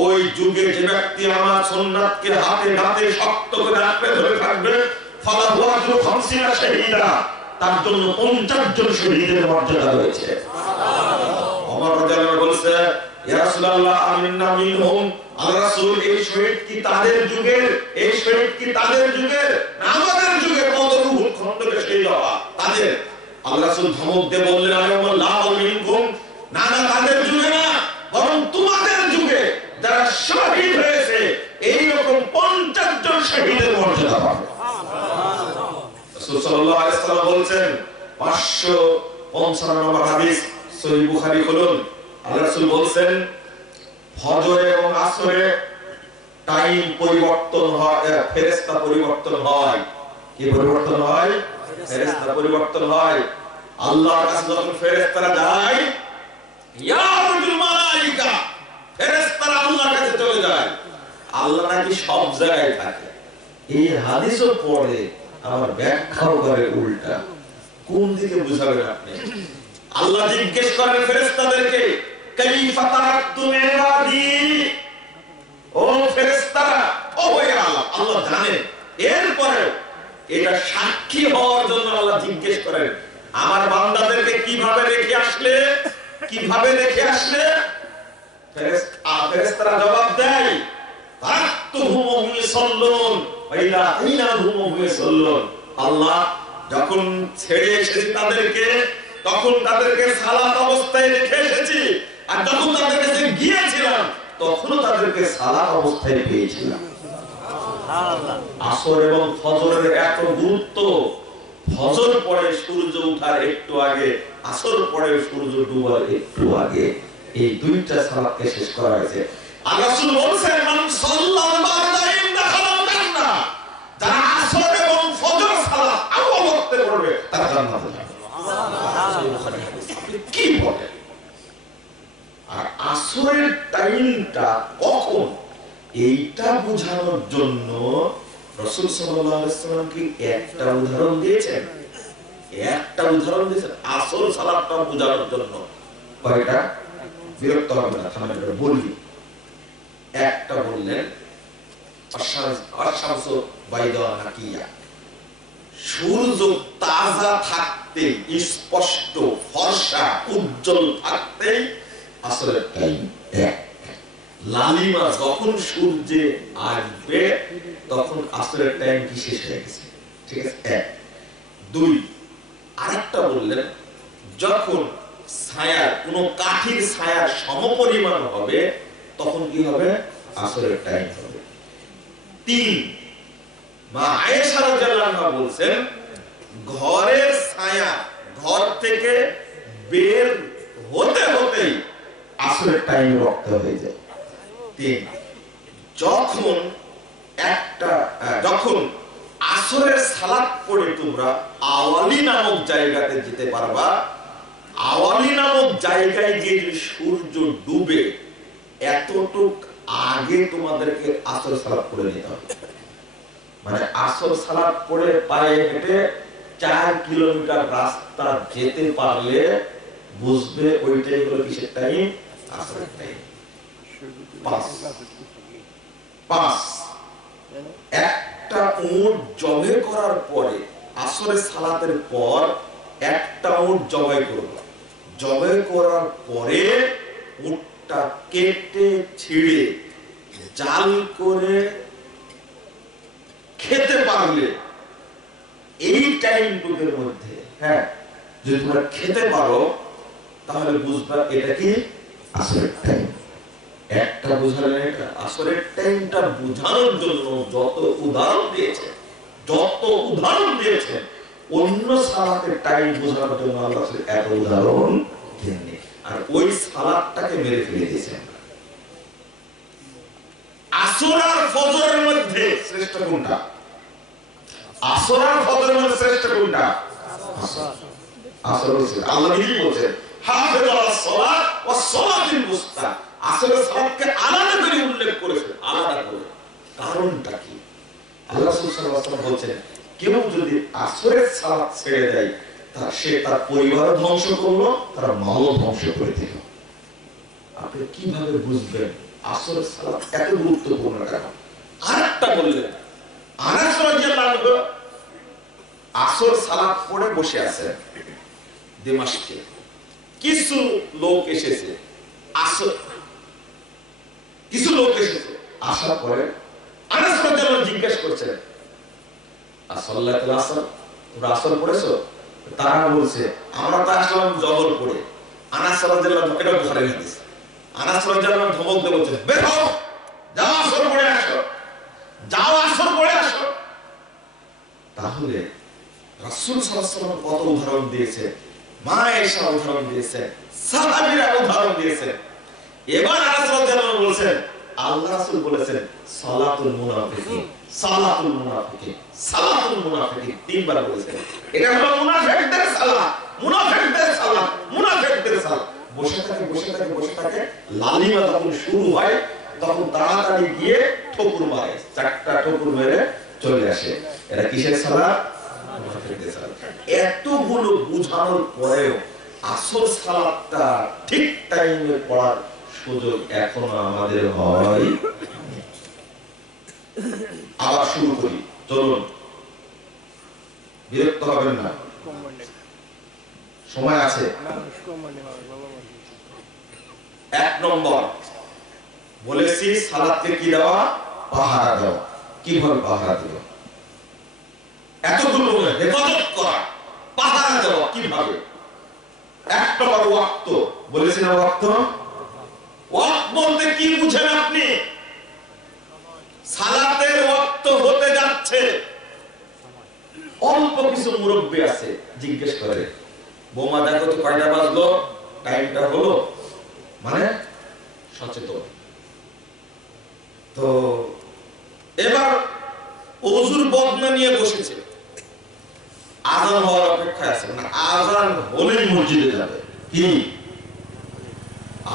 ওই যুগে যে ব্যক্তি আমার সুন্নাতকে হাতে হাতে শক্ত করে আঁকড়ে ধরে থাকবে, ফালাহু আজরু 50 শাহীদা, তার জন্য 50 জন শহীদের মর্যাদা রয়েছে। ওমর রাদিয়াল্লাহু বলছে, ইয়া রাসূলুল্লাহ আমিন্না মিনহুম, আল্লাহ রাসূল এই শহীদ কি তাদের যুগের, এই শহীদ কি তাদের যুগের, না আমাদের যুগের? বদর উহুদ খন্দকে শহীদ হওয়া তাদের। আল্লাহ রাসূল ধমক দিয়ে বললেন, আল্লাহ মিনকুম, না না তাদের যুগে না, বরং তোমাদের যুগে যারা শহীদ হয়েছে এই রকম 50 জন শহীদের মর্যাদা পাবে। রাসূল সাল্লাল্লাহু আলাইহি ওয়াসাল্লাম বলেন, 555 নম্বর হাদিস সহিহ বুখারী খুলুন। আল্লাহ রাসূল বলেন, ফজর এবং আসরে টাইম পরিবর্তন হয়, ফেরেশতা পরিবর্তন হয়। কি পরিবর্তন হয়? ফেরেশতা পরিবর্তন হয়। আল্লাহর কাছে যখন ফেরেশতারা যায়, ইয়া রাজুল মালাইকা, ফেরেশতারা আল্লাহর কাছে চলে যায়। আল্লাহ নাকি সব জায়গায় থাকে। এই হাদিসও পড়ে আমার ব্যাখ্যাও করে উল্টা। কোন দিকে বুঝাবেন আপনি? আল্লাহ জিজ্ঞেস করেন ফেরেশতাদেরকে, কাইফা তারাকতুম ইবাদি, ও ফেরেশতারা, ও ইয়া আল্লাহ, আল্লাহ জানেন। এরপরে এটা সাক্ষী হওয়ার জন্য আল্লাহ জিজ্ঞেস করেন, আমার বান্দাদেরকে কিভাবে রেখে আসলে, কিভাবে রেখে আসলে? ফেরেশতারা জবাব দেয়, তারাকতুহুম ওয়া হুম ইউসাল্লুন ওয়া ইলা আইনাহুম ওয়া হুম ইউসাল্লুন। আল্লাহ যখন ছেড়ে এসেছি তাদেরকে, তখন তাদেরকে সালাত অবস্থায় রেখে এসেছি, আর যখন তাদের কাছে গিয়েছিলাম তখনও তাদেরকে সালাত অবস্থায় পেয়েছিলাম। আসর এবং ফজরের এত গুরুত্ব, ফজর পরে সূর্য ওঠার একটু আগে, আসর পরে সূর্য ডুবার একটু আগে, এই দুইটা সালাতকে শেষ করা হয়েছে। আর রাসূল বলেছেন, মান সাল্লাল বারদাইন দাখালাল জান্নাহ, যারা আসর এবং ফজর সালাত আগে ওয়াক্তে পড়বে তারা জান্নাতে যাবে। কি বলে? আর আসরের টাইমটা কখন, এইটা বোঝানোর জন্য রাসূল সাল্লাল্লাহু আলাইহি ওয়াসাল্লাম কি একটা উদাহরণ দিয়েছেন? একটা উদাহরণ দিয়েছেন আসর সালাতটা বোঝানোর জন্য। কয়টা? বিরক্ত হবে না, সামনে বলি। একটা বললেন, আশ-শামসু বাইদা নাকিয়া, সূর্য তাজা থাকতে, স্পষ্ট ফর্সা উজ্জ্বল থাকতে আসরের টাইম এক। লালিমা যখন সূর্যে আসবে তখন আসরের টাইম কি শেষ হয়ে গেছে। ঠিক আছে, এক। দুই, আরেকটা বললেন, যখন ছায়া, কোন কাঠির ছায়া সমপরিমাণ হবে তখন কি হবে? আসরের টাইম হবে। তিন, মা আয়েশা রাদিয়াল্লাহু আনহা বলেন, ঘরের ছায়া ঘর থেকে বের হতে হতেই আসরের টাইম রক্ত হয়ে যায়। তিন, যখন আসরের সালাত পড়ে তোমরা আওয়ালি নামক জায়গাতে যেতে পারবা, আওয়ালি নামক জায়গায় গিয়ে যদি সূর্য ডুবে এতটুক আগে তোমাদেরকে আসর সালাত পড়ে নিতে হবে। মানে আসর সালাত পড়ে পায়ে হেঁটে 4 কিলোমিটার রাস্তা যেতে পারলে বুঝবে ওইটাই হলো কিসের টাইম? আসরের টাইম। 5, একটা উট জবাই করার পরে, আসরের সালাতের পর একটা উট জবাই করবে, জবাই করার পরে উটটা কেটে ছিঁড়ে জাল করে খেতে পারলে এই টাইমটুকের মধ্যে, হ্যাঁ, যদি তোমরা খেতে পারো তাহলে বুঝবা এটা কি আসরের টাইম। একটা বুঝালেন, এটা আসরের টাইমটা বোঝানোর জন্য যত উদাহরণ দিয়েছে, অন্য সালাতের টাইম বোঝানোর জন্য আল্লাহ এত উদাহরণ দেননি। আর ওই সালাতটাকে মেরে ফেলে দিয়েছেন। আসর আর ফজরের মধ্যে শ্রেষ্ঠ কোনটা? আসর আর ফজরের মধ্যে শ্রেষ্ঠ কোনটা? আসর। আল্লাহ নিজেই বলেছেন, হাফিজু আলাস সালাত ওয়াস সালাতিল মুস্তা। আসরের সালাতকে আলাদা করে উল্লেখ করেছেন, আলাদা করে। কারণটা কি? আল্লাহ রাসূল সাল্লাল্লাহু আলাইহি ওয়াসাল্লাম বলেছেন, কেউ যদি আসরের সালাত ছেড়ে দেয় সে তার পরিবার ধ্বংস করলো, তার মালও ধ্বংস করে দিল। আপনি কিভাবে বুঝবেন আসরের সালাত এত গুরুত্বপূর্ণ কেন? আরেকটা বললেন, আনাস রাদিয়াল্লাহু আনহু আসর সালাত পড়ে বসে আছে দিমাশকে। কিছু লোক এসেছে, আসার পরে আনাস রাদিয়াল্লাহু আনহু জিজ্ঞেস করছেন, আসসালাতু আসর, তোমরা আসর পড়েছো? তারা বলছে, আমরা তো আসলাম জহর পড়ে। আনাস রাদিয়াল্লাহু আনহু, এটা বুখারীর হাদিস, আনাস রাদিয়াল্লাহু আনহু ধমক দিয়ে বলছেন, বের হও, যাও আসর পড়ে আসো, যাও আসর পড়ে আসো। তাহলে রাসূল সাল্লাল্লাহু আলাইহি ওয়াসাল্লাম কত উদাহরণ দিয়েছে, মা আয়েশা উদাহরণ দিয়েছে, সাহাবীরা উদাহরণ দিয়েছে। এবার আনাস রাদিয়াল্লাহু আনহু বলেন, আল্লাহ রাসূল বলেছেন সালাতুল মুনাফিকিন, সালাতুল মুনাফিকিন, সালাতুল মুনাফিকিন তিনবার বলেছেন। এটা হলো মুনাফিকদের সালাত, মুনাফিকদের সালাত, মুনাফিকদের সালাত। বসে থাকে, লালিমা যখন শুরু হয় তখন তাড়াতাড়ি গিয়ে ঠোকর মারে, চারটা ঠোকর মেরে চলে আসে। এটা কিসের সালাত? মুনাফিকদের সালাত। এতগুলো বুঝানোর পরেও আসর সালাতটা ঠিক টাইমে পড়ার সুযোগ এখনো আমাদের হয়। আবার শুরু করি, চলুন, বিরক্ত হবেন না, সময় আছে। 1 নম্বর বলেছি সালাতকে কি দেওয়া? পাহারা দেওয়া। কিভাবে পাহারা দেব? এতগুলো হেফাজত করা, পাহারা দেওয়া কিভাবে? 1 নম্বর ওয়াক্ত বলেছি না? ওয়াক্ত বলতে কি বুঝেন আপনি? সালাতের ওয়াক্ত হতে যাচ্ছে, অল্প কিছু মুরব্বী আছে জিজ্ঞেস করে, বোমা দেখো তো কয়টা বাজলো, টাইমটা হলো, মানে সচেতন। তো এবার ওযুর বদনা নিয়ে বসেছে, আযান হওয়ার অপেক্ষায় আছে, মানে আযান হলেই মসজিদে যাবে। কি?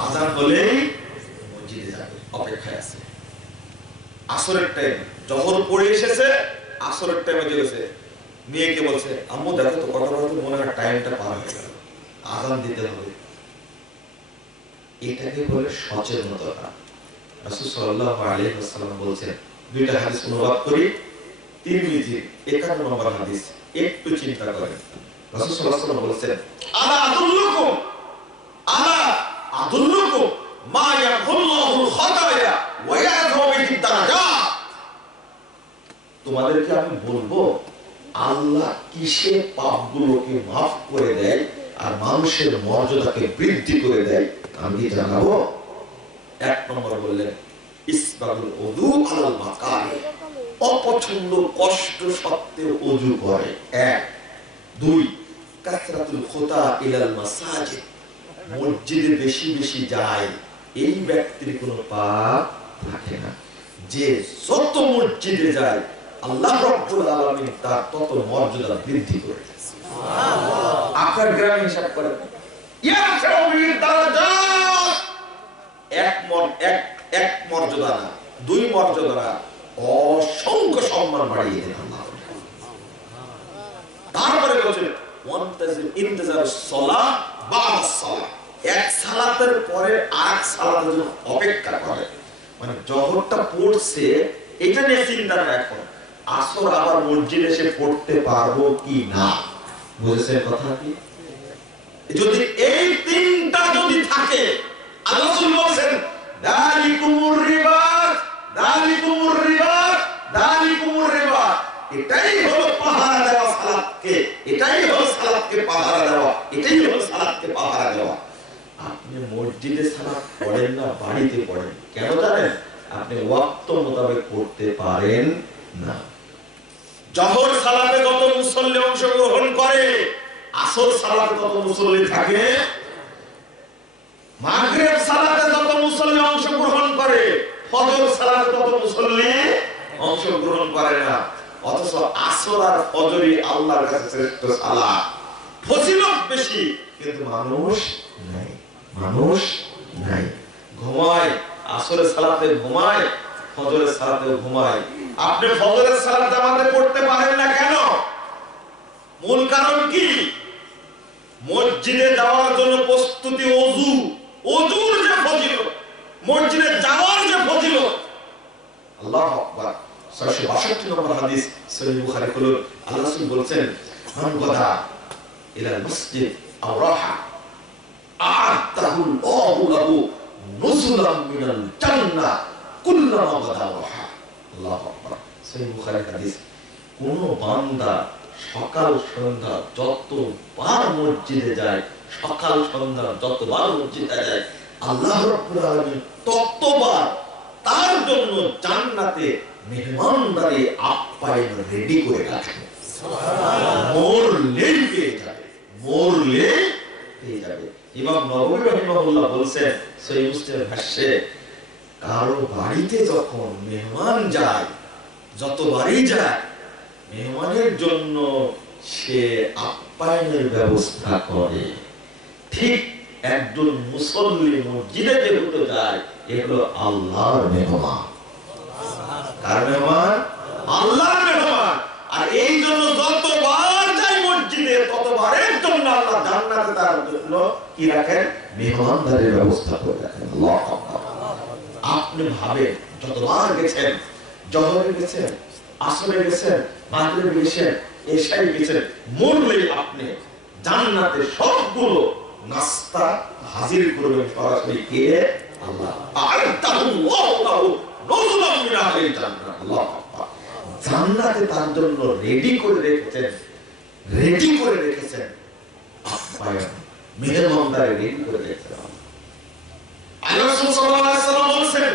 আযান হলেই মসজিদে যাবে, অপেক্ষায় আছে। আসরের টাইম, জোহর পড়ে এসেছে, আসরের টাইমে গেছে, মেয়েকে বলছে, আম্মু দেখো তো কত বাজে, মনে হয় টাইমটা পার হয়ে গেল, আযান দিতে হবে। এটাকে বলে সচেতনতা। রাসূল সাল্লাল্লাহু আলাইহি ওয়াসাল্লাম বলেছেন, দুইটা হাদিস অনুবাদ করি, তিরমিজি 51 নম্বর হাদিস, একটু চিন্তা করেন। রাসূল সাল্লাল্লাহু আলাইহি ওয়াসাল্লাম বলেছেন, আলা আদুল্লুকুম মা ইয়াকুল্লাহুল খাতায়া ওয়া ইয়াযু বিহি দারাজাত। তোমাদেরকে আমি বলবো আল্লাহ কিসে পাপগুলোকে মাফ করে দেয় আর মানুষের মর্যাদাকে বৃদ্ধি করে দেয়, আমি কি জানাবো? 1 নম্বর বললেন ইসবাগুল ওযু আলাল মাকারি, অপছন্দ কষ্ট সত্ত্বেও ওযু করে। 1 2 কাসরাতুল খুতা ইলাল মাসাজিদ, মসজিদে বেশি বেশি যায়, এই ব্যক্তির কোনো পাপ থাকে না। যে যত মসজিদে যায় আল্লাহ রাব্বুল আলামিন তার তত মর্যাদা বৃদ্ধি করে দেন। সুবহানাল্লাহ। আপনার গ্রামে হিসাব করেন, ইয়ারফাউ বিহি দারাজাত, এক মর্যাদা না, 2 মর্যাদা না, অসংখ্য সম্মান বাড়িয়ে দেন আল্লাহ। তারপরে বলেন ওয়ান্তাজির ইনতিজারুস সালাত বা'দাস সালাত, এক সালাতের পরে আরেক সালাতের জন্য অপেক্ষা করে। মানে জোহরটা পড়ছে এটা নিয়ে চিন্তা না, এখন আসর আবার মসজিদে এসে পড়তে পারবো কি না, বুঝেছেন কথা কি? যদি এই তিনটা যদি থাকে, আল্লাহ বলেন দালিকুমুর রিবাত, দালিকুমুর রিবাত, দালিকুমুর রিবাত, এটাই হলো পাহারা দেওয়া সালাতকে, এটাই হলো সালাতকে পাহারা দেওয়া, এটাই হলো সালাতকে পাহারা দেওয়া। আপনি মসজিদে সালাত পড়েন না, বাড়িতে পড়েন, কেন জানেন? আপনি ওয়াক্ত মোতাবেক পড়তে পারেন না। জোহর সালাতে যত মুসল্লি অংশগ্রহণ করে, আসর সালাতে তত মুসল্লি থাকে, মাগরিব সালাতে যত মুসল্লি অংশগ্রহণ করে, ফজর সালাতে তত মুসল্লি অংশগ্রহণ করে না। অথচ আসর আর ফজরই আল্লাহর কাছে শ্রেষ্ঠ সালাত, ফজিলত বেশি, কিন্তু মানুষ নাই, মানুষ নাই, ঘুমায়, আসরের সালাতে ঘুমায়, ফজরের সালাতেও ঘুমায়। আপনি ফজরের সালাত জামাতে পড়তে পারেন না কেন? মূল কারণ কি? মসজিদে যাওয়ার জন্য প্রস্তুতি, ওযুর যে ফজিলত, মসজিদে যাওয়ার যে ফজিলত। আল্লাহু আকবার। 662 নম্বর হাদিস সহিহ বুখারী খুলুন। আল্লাহ রাসূল বলেছেন, মান গাদা ইলা মসজিদ আও রাহা আ'তাহু আল্লাহু লাহু নুজুলাম মিনাল জান্নাহ কুল্লামা গাদা রাহা। আল্লাহু আকবার। সহিহ বুখারী হাদিস। কোন বান্দা সকাল সন্ধ্যা যতবার মসজিদে যায়, সকাল সন্ধ্যা যতবার মসজিদে যায়, আল্লাহ রাব্বুল আলামিন ততবার তার জন্য জান্নাতে মেহমানদারি আপ্যায়ন রেডি করে রাখেন। মরলেই পেয়ে যাবে, মরলেই পেয়ে যাবে। ইমাম নববী রাহিমাহুল্লাহ বলছেন সহিহ মুসলিমের ভাষ্যে, কারো বাড়িতে যখন মেহমান যায়, যতবারই যায়, মেহমানের জন্য সে আপ্যায়নের ব্যবস্থা করে। ঠিক একজন মুসল্লি মসজিদে যেহেতু যায়, এগুলো আল্লাহর মেহমান। কার মেহমান? আল্লাহর মেহমান। আর এই জন্য যতবার যাই মসজিদে, ততবারের জন্য আল্লাহ জান্নাতে তার জন্য কি রাখেন? মেহমানদারির ব্যবস্থা করে রাখেন। আল্লাহু আকবার। আপনি ভাবেন, যতবার গেছেন, জোহরে গেছেন, আসরে গেছেন, মাগরিবে গেছেন, এশায় গেছেন, মরলেই আপনি জান্নাতে সবগুলো নাস্তা হাজির করবেন সরাসরি কে? আল্লাহ। আ'তাহুল্লাহু লাহু নুজুলাম মিনাল জান্নাহ। আল্লাহু আকবার। জান্নাতে তার জন্য রেডি করে রেখেছেন, রেডি করে রেখেছেন আপ্যায়ন, মেহমানদারি রেডি করে রেখেছেন। আল্লাহ রাসূল সাল্লাল্লাহু আলাইহি ওয়াসাল্লাম বলেছেন,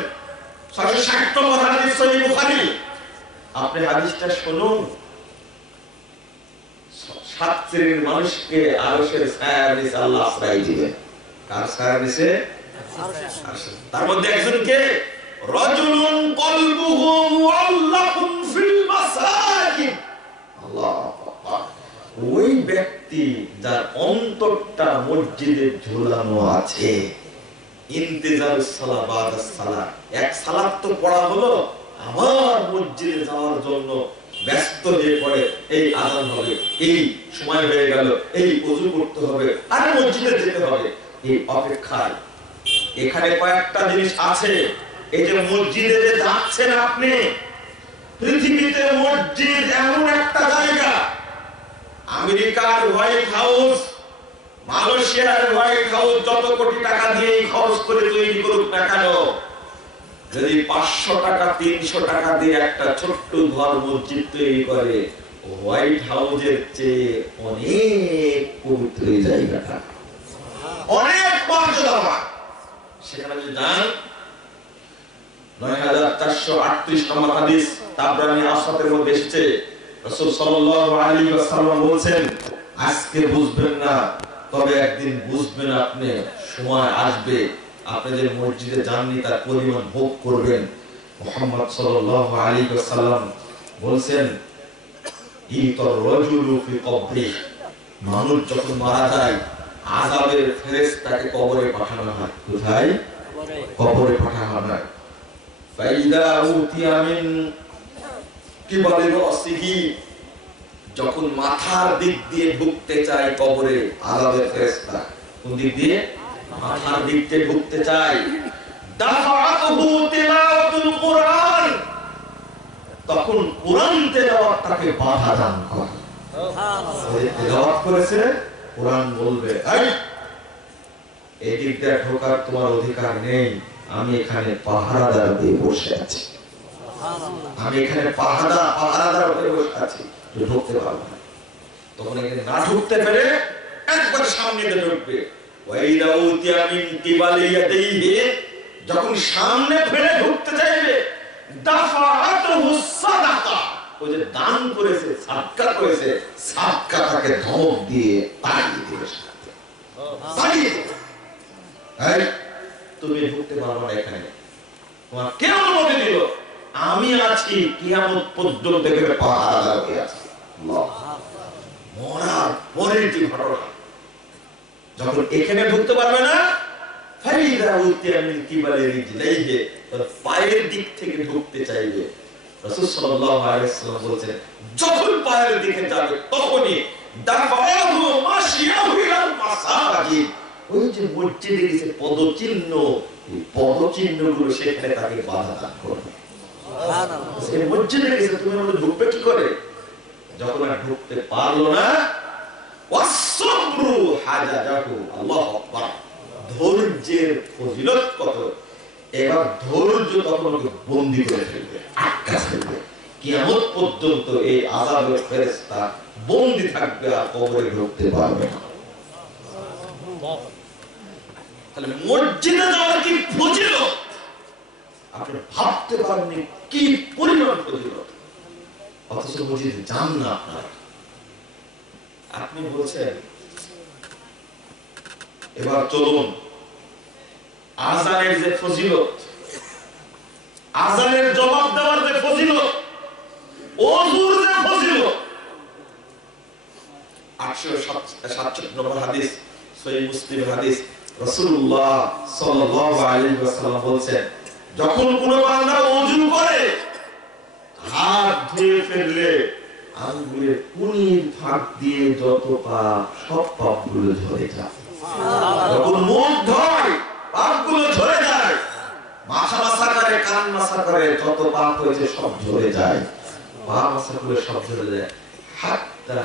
660 নম্বর হাদিস সহিহ বুখারী, আপনি হাদিসটা শুনুন। 7 শ্রেণীর মানুষকে আরশের ছায়ার নিচে আল্লাহ আশ্রয় দিবেন। কার ছায়ার নিচে? তার মধ্যে একজন কে? রাজুলুন কলবুহু মুআল্লাকুন ফিল মাসাজিদ। আল্লাহু আকবার। ওই ব্যক্তি যার অন্তরটা মসজিদে ঝুলানো আছে। ইন্তিজারুস সালাহ বাদাস সালাহ, এক সালাত তো পড়া হলো, আবার মসজিদে যাওয়ার জন্য ব্যস্ত হয়ে পড়ে, এই আযান হবে, এই সময় হয়ে গেল, এই ওযু করতে হবে, আর মসজিদে যেতে হবে, এই অপেক্ষায়। এখানে কয়েকটা জিনিস আছে। এই যে মসজিদে যে যাচ্ছেন আপনি, পৃথিবীতে মসজিদ এমন একটা জায়গা, আমেরিকার হোয়াইট হাউস, মালয়েশিয়ার হোয়াইট হাউস যত কোটি টাকা দিয়ে খরচ করে তৈরি করুক না কেন, যদি 500 টাকা 300 টাকা দিয়ে একটা ছোট্ট ঘর মসজিদ তৈরি করে, হোয়াইট হাউসের চেয়ে অনেক পবিত্র এই জায়গাটা, অনেক মর্যাদাবান। সেখানে যদি যান, 9438 নম্বর হাদিস তাবরানী আওসাতের মধ্যে এসেছে, রাসূল সাল্লাল্লাহু আলাইহি ওয়াসাল্লাম বলেছেন, আজকে বুঝবেন না, তবে একদিন বুঝবেন আপনি, সময় আসবে আপনি যে মসজিদে যাননি তার পরিমাণ ভোগ করবেন। মুহাম্মদ সাল্লাল্লাহু আলাইহি ওয়াসাল্লাম বলেছেন, ইতার রাজুলু ফি কবরি, মানুষ যখন মারা যায়, আযাবের ফেরেশতাকে কবরে পাঠানো হয়। কোথায়? কবরে পাঠানো হয়। ফাইদা উতিয়া মিন কিবালি রাসিহি, যখন মাথার দিক দিয়ে ঢুকতে চায় কবরে আযাবের ফেরেশতা, কোন দিক দিয়ে? মাথার দিক দিয়ে ঢুকতে চায়। দাফাতুহু তিলাওয়াতুল কুরআন, তখন কুরআন তেলাওয়াত তাকে বাধা দান করে। সুবহানাল্লাহ। তেলাওয়াত করেছে, কুরআন বলবে, এই দিক দিয়ে ঢোকার তোমার অধিকার নেই, আমি এখানে পাহারাদার দিয়ে বসে আছি, আমি এখানে পাহারাদার হয়ে বসে আছি, ঢুকতে পারবো না। তখন এখানে না ঢুকতে পেরে একবার সামনে দিয়ে ঢুকবে। ওয়াইদা উতিয়া মিন কিবালি ইয়াদাইহি, যখন সামনে ফিরে ঢুকতে চাইবে, দাফাআতুহু সাদাকা, ও যে দান করেছে, সাদকা করেছে, সাদকাটাকে ধমক দিয়ে তাড়িয়ে দিবে, তাড়িয়ে দিবে। এই তুমি ঢুকতে পারবে না এখানে, তোমার কে অনুমতি দিল? আমি আছি কিয়ামত পর্যন্ত এখানে পাহারাদার হয়ে আছি। আল্লাহ। মরার পরের যে ঘটনা, যখন এখানে ঢুকতে পারবে না, ফাইদা উতিয়া মিন কিবালি রিজলাইহি, পায়ের দিক থেকে ঢুকতে চাইবে। রাসূল সাল্লাল্লাহু আলাইহি ওয়াসাল্লাম বলেছেন যখন পায়ের দিকে যাবে তখনই দাফাহু মাশিয়াহু ইলাল মাসাজিদ, ওই যে মসজিদে গেছে পদচিহ্ন, এই পদচিহ্নগুলো সেখানে তাকে বাধা দান করবে। সুবহানাল্লাহ। এই মসজিদে গেছে, তুমি আমাদের ঢুকবে কি করে? যখন আর ঢুকতে পারলো না, ওয়াসবরু হাজাজাহু, আল্লাহু আকবার, ধৈর্যের ফজিলত কত। এবার ধৈর্য তখন ওকে বন্দী করে ফেলবে, আটকা ফেলবে, কিয়ামত পর্যন্ত এই আযাবের ফেরেশতা বন্দী থাকবে, আর কবরে ঢুকতে পারবে না। তাহলে মসজিদে যাওয়ার কি ফজিলত আপনি ভাবতে পারেননি, কি পরিমাণ ফজিলত, অথচ মসজিদে যান না আপনারা। আপনি বলছেন এবার চলুন আযানের যে ফজিলত, আযানের জবাব দেওয়ার যে ফজিলত, ওযুর যে ফজিলত। 867 নম্বর হাদিস, সহিহ মুসলিম হাদিস, রাসূলুল্লাহ সাল্লাল্লাহু আলাইহি ওয়াসাল্লাম বলেন, যখন কোন বান্দা ওযু করে হাত ধুয়ে ফেললে আঙ্গুলের কুনির ফাঁক দিয়ে যত পাপ, সব পাপগুলো ঝরে যায়। যখন মুখ ধোয় পাপগুলো ঝরে যায়, মাথা মাসা করে, কান মাসা করে, যত পাপ হয়েছে সব ঝরে যায়, পা মাসা করে সব ঝরে যায়। হাত্তা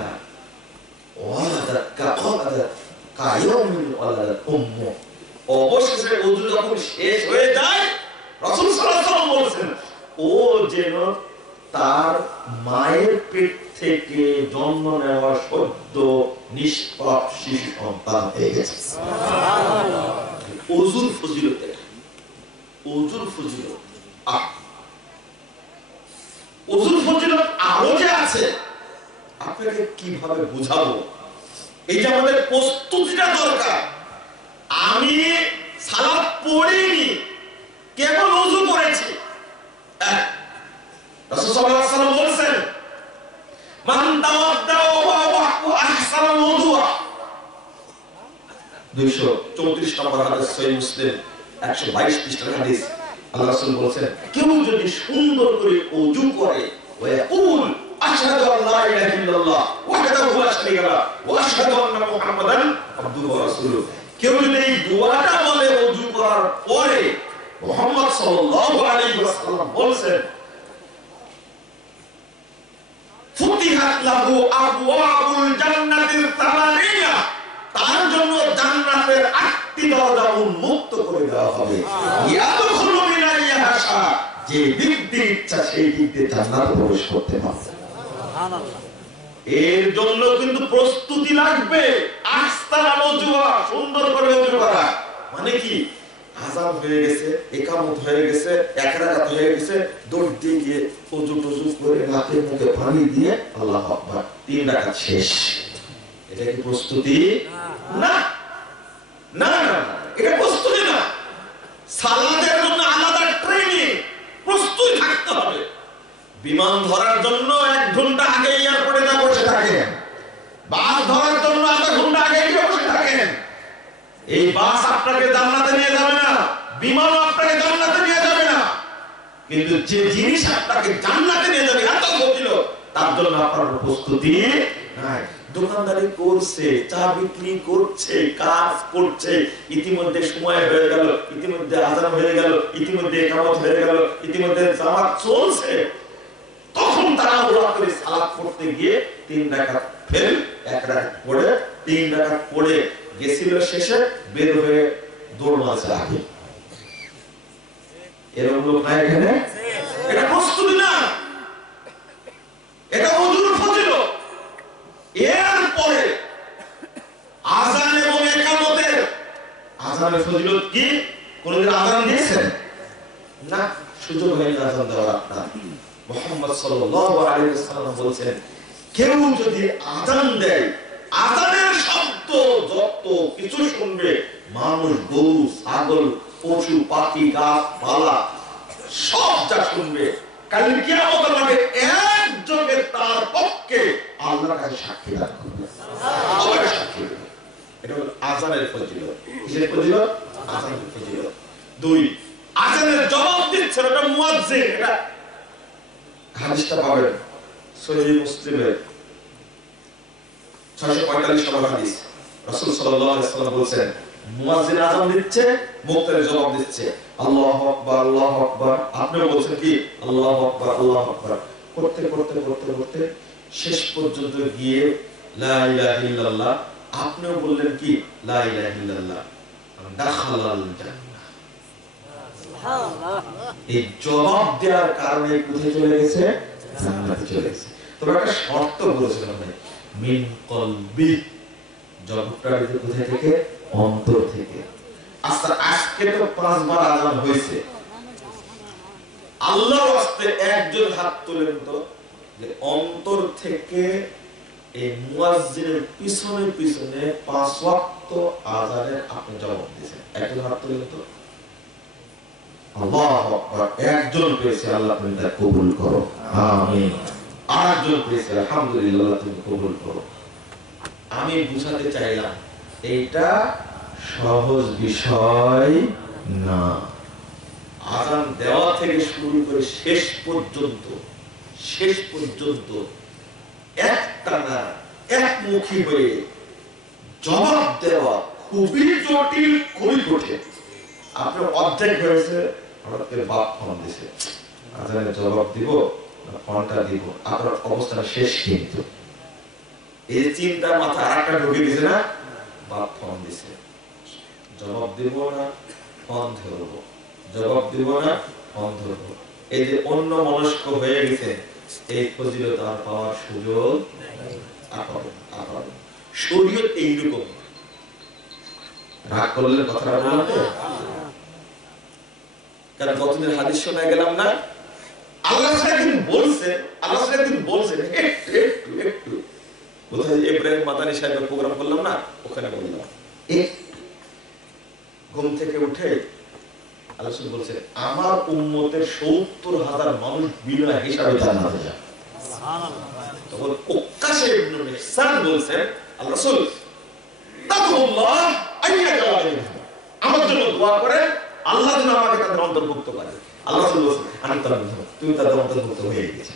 ওয়ালাদাত কাওয়ালাদাত কায়াউমিন ওয়ালাদাত উম্মু, অবশেষে ওযু যখন শেষ হয়ে যায়, রাসূল সাল্লাল্লাহু আলাইহি ওয়াসাল্লাম বলেছেন ও যেন তার মায়ের পেট থেকে জন্ম নেওয়া সদ্য নিষ্পাপ শিশু সন্তান হয়ে গেছে। সুবহানাল্লাহ। ওযুর ফজিলত, ওযুর ফজিলত, ওযুর ফজিলত আরো যে আছে, আপনাকে কিভাবে বুঝাবো? এই যে আমাদের প্রস্তুতিটা দরকার। আমি সালাত পড়িনি, কেবল ওযু করেছি। রাসূল সাল্লাল্লাহু আলাইহি ওয়াসাল্লাম বলেছেন, মান তাওয়াদ্দা ওয়া আহসানা ওযুআ, 234 নম্বর হাদিস, সহিহ মুসলিম 122 পৃষ্ঠার হাদিস। আল্লাহ রাসূল বলেছেন, কেউ যদি সুন্দর করে ওযু করে, ওয়া ইয়াকুল আশহাদু আল্লা ইলাহা ইল্লাল্লাহ ওয়াহদাহু লা শারীকা লাহু ওয়া আশহাদু আন্না মুহাম্মাদান আবদুহু ওয়া রাসূলুহু, কেউ যদি এই দোয়াটা বলে ওযু করার পরে, মুহাম্মদ সাল্লাল্লাহু আলাইহি ওয়াসাল্লাম বলেছেন, ফুতিহাত লাহু আবওয়াবুল জান্নাতিল তামানিয়া, তার জন্য জান্নাতের 8টি দরজা উন্মুক্ত করে দেওয়া হবে। ইয়াদখুলু মিন আইয়াহা, যে দিক দিয়ে ইচ্ছা সেই দিক দিয়ে জান্নাতে প্রবেশ করতে পারবে। সুবহানাল্লাহ। এর জন্য কিন্তু প্রস্তুতি লাগবে। আস্তানা ওযুয়া, সুন্দর করে ওযু করা মানে কি? আযান হয়ে গেছে, ইকামত হয়ে গেছে, এক রাকাত হয়ে গেছে, দৌড় দিয়ে গিয়ে ওযু টযু করে নাকে মুখে পানি দিয়ে আল্লাহু আকবার, 3 রাকাত শেষ। এটা কি প্রস্তুতি? না না না, এটা প্রস্তুতি না। সালাতের জন্য আলাদা ট্রেনিং, প্রস্তুতি থাকতে হবে। বিমান ধরার জন্য 1 ঘন্টা আগে এয়ারপোর্টে না বসে থাকেন, বাস ধরার জন্য আধা ঘন্টা আগে গিয়ে বসে থাকেন। এই বাস আপনাকে জান্নাতে নিয়ে যাবে না, বিমান আপনাকে জান্নাতে নিয়ে যাবে না, কিন্তু যে জিনিস আপনাকে জান্নাতে নিয়ে যাবে এত ফজিলত, তার জন্য আপনার প্রস্তুতি নাই। দোকানদারি করছে, চা বিক্রি করছে, কাজ করছে, ইতিমধ্যে সময় হয়ে গেল, ইতিমধ্যে আযান হয়ে গেল, ইতিমধ্যে ইকামত হয়ে গেল, ইতিমধ্যে জামাত চলছে, তখন তারা ওরা করে সালাত পড়তে গিয়ে 3 রাকাত ফেল, 1 রাকাত পড়ে, 3 রাকাত পড়ে গেছিল, শেষে বের হয়ে দৌড় মারছে আগে। এরকম লোক নাই এখানে? এটা প্রস্তুতি না, এটা ওযুর ফজিলত। এরপরে আযান এবং ইকামতের, আযানের ফজিলত কি? কোনদিন আযান দিয়েছেন? না, সুযোগ হয়নি আযান দেওয়ার আপনার। মুহাম্মদ সাল্লাল্লাহু আলাইহি ওয়াসাল্লাম বলেছেন, কেউ যদি আযান দেয়, আযানের শব্দ যত কিছু শুনবে, মানুষ, গরু, ছাগল, পশু পাখি, গাছপালা সব যা শুনবে, কাল কিয়ামতের মাঠে একযোগে তার পক্ষে আল্লাহর কাছে সাক্ষী দান করবে। এটা হলো আযানের ফজিলত। কিসের ফজিলত? আজানের ফজিলত। দুই, আজানের জবাব দিচ্ছেন ওটা মুয়াজ্জিন। এটা হাদিসটা পাবেন সহিহ মুসলিমের 645 নম্বর হাদিস। রাসূল সাল্লাল্লাহু আলাইহি ওয়াসাল্লাম বলেছেন, মুয়াজ্জিন আযান দিচ্ছে, মুক্তাদি জবাব দিচ্ছে, আল্লাহু আকবার আল্লাহু আকবার। আপনিও বলছেন কি আল্লাহু আকবার আল্লাহু আকবার, করতে করতে করতে করতে শেষ পর্যন্ত গিয়ে লা ইলাহা ইল্লাল্লাহ। আপনিও বললেন কি লা ইলাহা ইল্লাল্লাহ, দাখালাল জান্নাহ। সুবহানাল্লাহ। এই জবাব দেওয়ার কারণে কোথায় চলে গেছে? জান্নাতে চলে গেছে। তবে একটা শর্ত বলেছিলাম ভাই, মিন কলবি, জবাবটা কোথায় থেকে? অন্তর থেকে। আচ্ছা, আজকে তো 5 বার আযান হয়েছে, আল্লাহর ওয়াস্তে একজন হাত তুলেন তো যে অন্তর থেকে এই মুয়াজ্জিনের পিছনে পিছনে 5 ওয়াক্ত আযানের আপনি জবাব দিয়েছেন। একজন হাত তুলেন তো। আল্লাহু আকবার। একজন পেয়েছে, আল্লাহ তুমি তা কবুল করো, আমিন। আরেকজন পেয়েছে, আলহামদুলিল্লাহ, তুমি কবুল করো। আমি বুঝাতে চাইলাম এইটা সহজ বিষয় না। আযান দেওয়া থেকে শুরু করে শেষ পর্যন্ত একটানা একমুখী হয়ে জবাব দেওয়া খুবই জটিল, খুবই কঠিন। আপনার অর্ধেক হয়েছে, হঠাৎ করে বাপ ফোন দিছে, আজানের জবাব দিব না ফোনটা দিব, আপনার অবস্থা শেষ। কিন্তু এই চিন্তা মাথা আরেকটা ঢুকে দিছে না, বাপ ফোন দিছে, জবাব দিব না ফোন ধরবো, জবাব দিব না ফোন ধরবো। এই যে অন্য মনস্ক হয়ে গেছে, এই ফজিলত আর পাওয়ার সুযোগ শরীয়ত এইরকম। রাগ করলে কথাটা বলতে, কারণ গতদিন হাদিস শোনা গেলাম না, আল্লাহ একদিন বলছেন একটু কোথায় ইব্রাহিম মাদানী সাহেবের প্রোগ্রাম করলাম না, ওখানে বললাম ঘুম থেকে উঠে আল্লাহ বলছে আমার উম্মতের ৭০,০০০ মানুষ বিনা হিসাবে জান্নাতে যাবে। তখন ওকাশে ইবনে মিহসান বলছেন, আল্লাহ রাসূল তাকুল্লাহ আইয়াকা আমার জন্য দোয়া করেন, আল্লাহ যেন আমাকে তাদের অন্তর্ভুক্ত করে। আল্লাহ রাসূল বলেন আমি তার তুমি তাদের অন্তর্ভুক্ত হয়ে গেছো।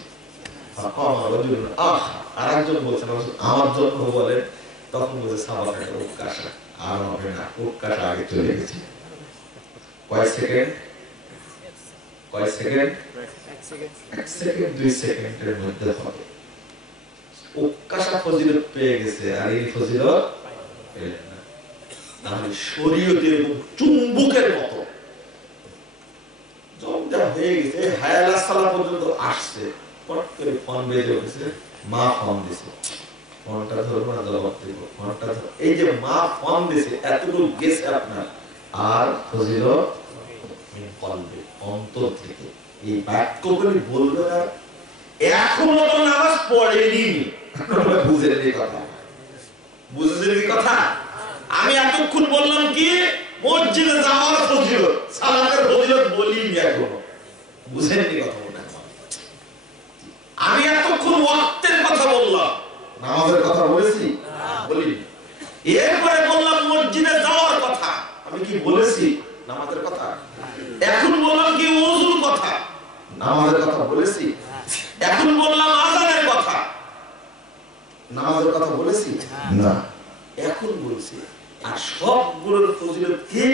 আরেকজন বলছেন আমার জন্য বলেন, তখন বলছে সাহাবাকে ওকাশা আর হবে না, ওকাশা আগে চলে গেছে। কয় সেকেন্ড? 1 সেকেন্ড 2 সেকেন্ডের মধ্যে হবে। ওকাশা ফজিলত পেয়ে গেছে, আর এই ফজিলত পেলেন না। তাহলে শরীয়তের চুম্বকের মতো জমজা হয়ে গেছে। হায়ালা সালা পর্যন্ত আসছে, পট করে ফোন বেজে উঠেছে, মা ফোন দিছে, ফোনটা ধরবো না জবাব দিব, ফোনটা ধর। এই যে মা ফোন দিছে, এতটুকু গেছে আপনার, আর ফজিলত কলবে, অন্তর থেকে। এই বাক্যগুলি বলবে না, এখনো তো নামাজ পড়েনি, বুঝেনি কথা, বুঝেনি কথা। আমি এতক্ষণ বললাম কি মসজিদে যাওয়ার ফজিলত, সালাতের ফজিলত বলিনি এখনো, বুঝেননি কথা। আমি এতক্ষণ ওয়াক্তের কথা বললাম, নামাজের কথা বলেছি বলিনি। এরপরে বললাম মসজিদে যাওয়ার কথা, আমি কি বলেছি নামাজের কথা? এখন বললাম কি ওযুর কথা, নামাজের কথা বলেছি? এখন বললাম আযানের কথা, নামাজের কথা বলেছি না, এখন বলছি। আর সবগুলোর ফজিলত কি?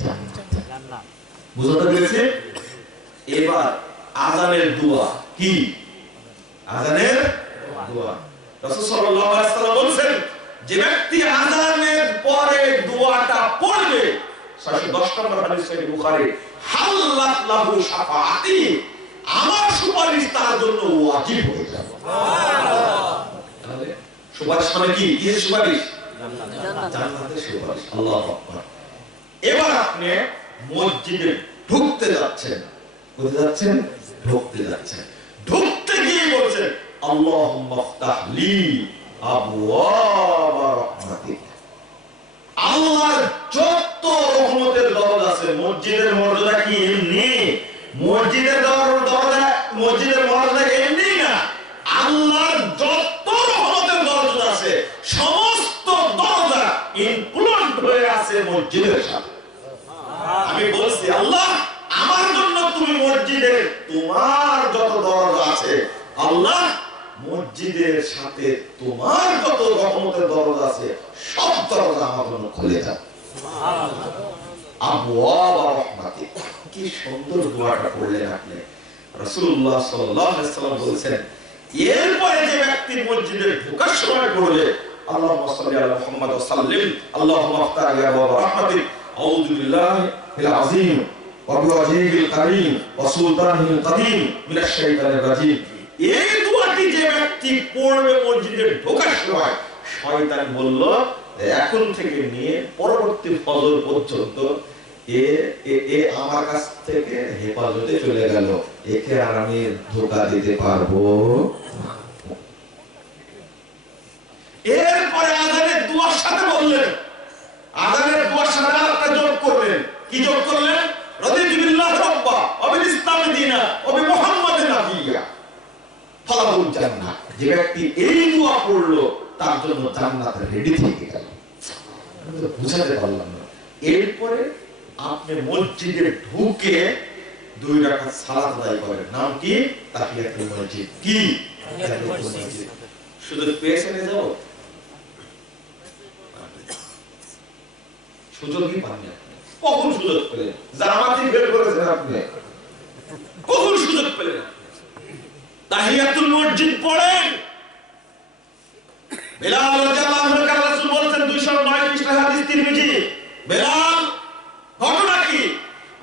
জান্নাত। বুঝতে পেরেছে? এবার আযানের দোয়া কি? আযানের দোয়া রাসূল সাল্লাল্লাহু আলাইহি ওয়াসাল্লাম বলেন, যে ব্যক্তি আযানের পরে দোয়াটা পড়বে, 10 নম্বর হাদিস সহিহ বুখারী, হাল্লাত লাহু শাফাআতি, আমার সুপারিশ তার জন্য ওয়াজিব হয়ে যাবে। সুবহানাল্লাহ। সুপারিশ মানে কি? কি সুপারিশ? জান্নাতের সুপারিশ। আল্লাহু আকবার। এবার আপনি মসজিদে ঢুকতে যাচ্ছেন, কোথায় যাচ্ছেন? ঢুকতে যাচ্ছেন। ঢুকতে গিয়ে বলছেন আল্লাহুম্মা ফতাহ লি আবওয়াবা রাহমাতিক। আল্লাহর যত রহমতের দরজা আছে, মসজিদের মর্যাদা কি এমনি? মসজিদের মর্যাদা এমনি না। আল্লাহর যত রহমতের দরজা আছে, সমস্ত দরজা ইনক্লুড হয়ে আছে মসজিদের সাথে। আমি বলছি আল্লাহ আমার জন্য তুমি মসজিদে তোমার যত দরজা আছে আল্লাহ মসজিদের সাথে তোমার যত রহমতের দরজা আছে সব দরজা আমার জন্য খুলে দাও আবওয়াব রহমাতিক। কি সুন্দর দোয়াটা করলেন আপনি। রাসূলুল্লাহ সাল্লাল্লাহু আলাইহি ওয়াসাল্লাম বলেছেন এরপরে যে ব্যক্তি মসজিদে ঢোকার সময় পড়বে আল্লাহুম্মা সাল্লি আলা মুহাম্মাদ ওয়া সাল্লিম আল্লাহুম্মা আফতাহ ইয়া আবওয়াব রহমাতিক আউযু বিল্লাহিল আযীম ওয়া বিওয়াজিহিল কারীম ওয়া সুলতানিল কাদীম মিনাশ শাইতানির রাজীম। এই দোয়াটি যে ব্যক্তি পড়বে মসজিদে ঢোকার সময় শয়তান বলল এখন থেকে নিয়ে পরবর্তী ফজর পর্যন্ত এ আমার কাছ থেকে হেফাজতে চলে গেল, একে আর আমি ধোঁকা দিতে পারবো না। এরপরে আযানের দোয়ার সাথে বললেন, আযানের দোয়ার সাথে আরেকটা যোগ করলেন। কি যোগ করলেন? রাদিতু বিল্লাহি রাব্বা ওয়া বিল ইসলামি দীনা ওয়া বি মুহাম্মাদিন নাবিয়্যা ফালাহুল জান্নাহ। যে ব্যক্তি এই দোয়া পড়লো তার জন্য জান্নাত রেডি থেকে গেল। আমি তো বুঝাতে পারলাম না। এরপরে আপনি মসজিদে ঢুকে 2 রাকাত সালাত আদায় করেন। নাম কি? তাহিয়াতুল মসজিদ। কি? তাহিয়াতুল মসজিদ। শুধু পেছনে যাও, সুযোগই পান না। কখন সুযোগ পেলেন? জামাতি বের করেছেন আপনি, কখন সুযোগ পেলেন? তাহিয়াতুল মসজিদ পড়েন। বেলাল রাদিয়াল্লাহু আনহু রাসূল বলেছেন 209 পৃষ্ঠা হাদিস তিরমিজি, বেলাল ঘটনা কি?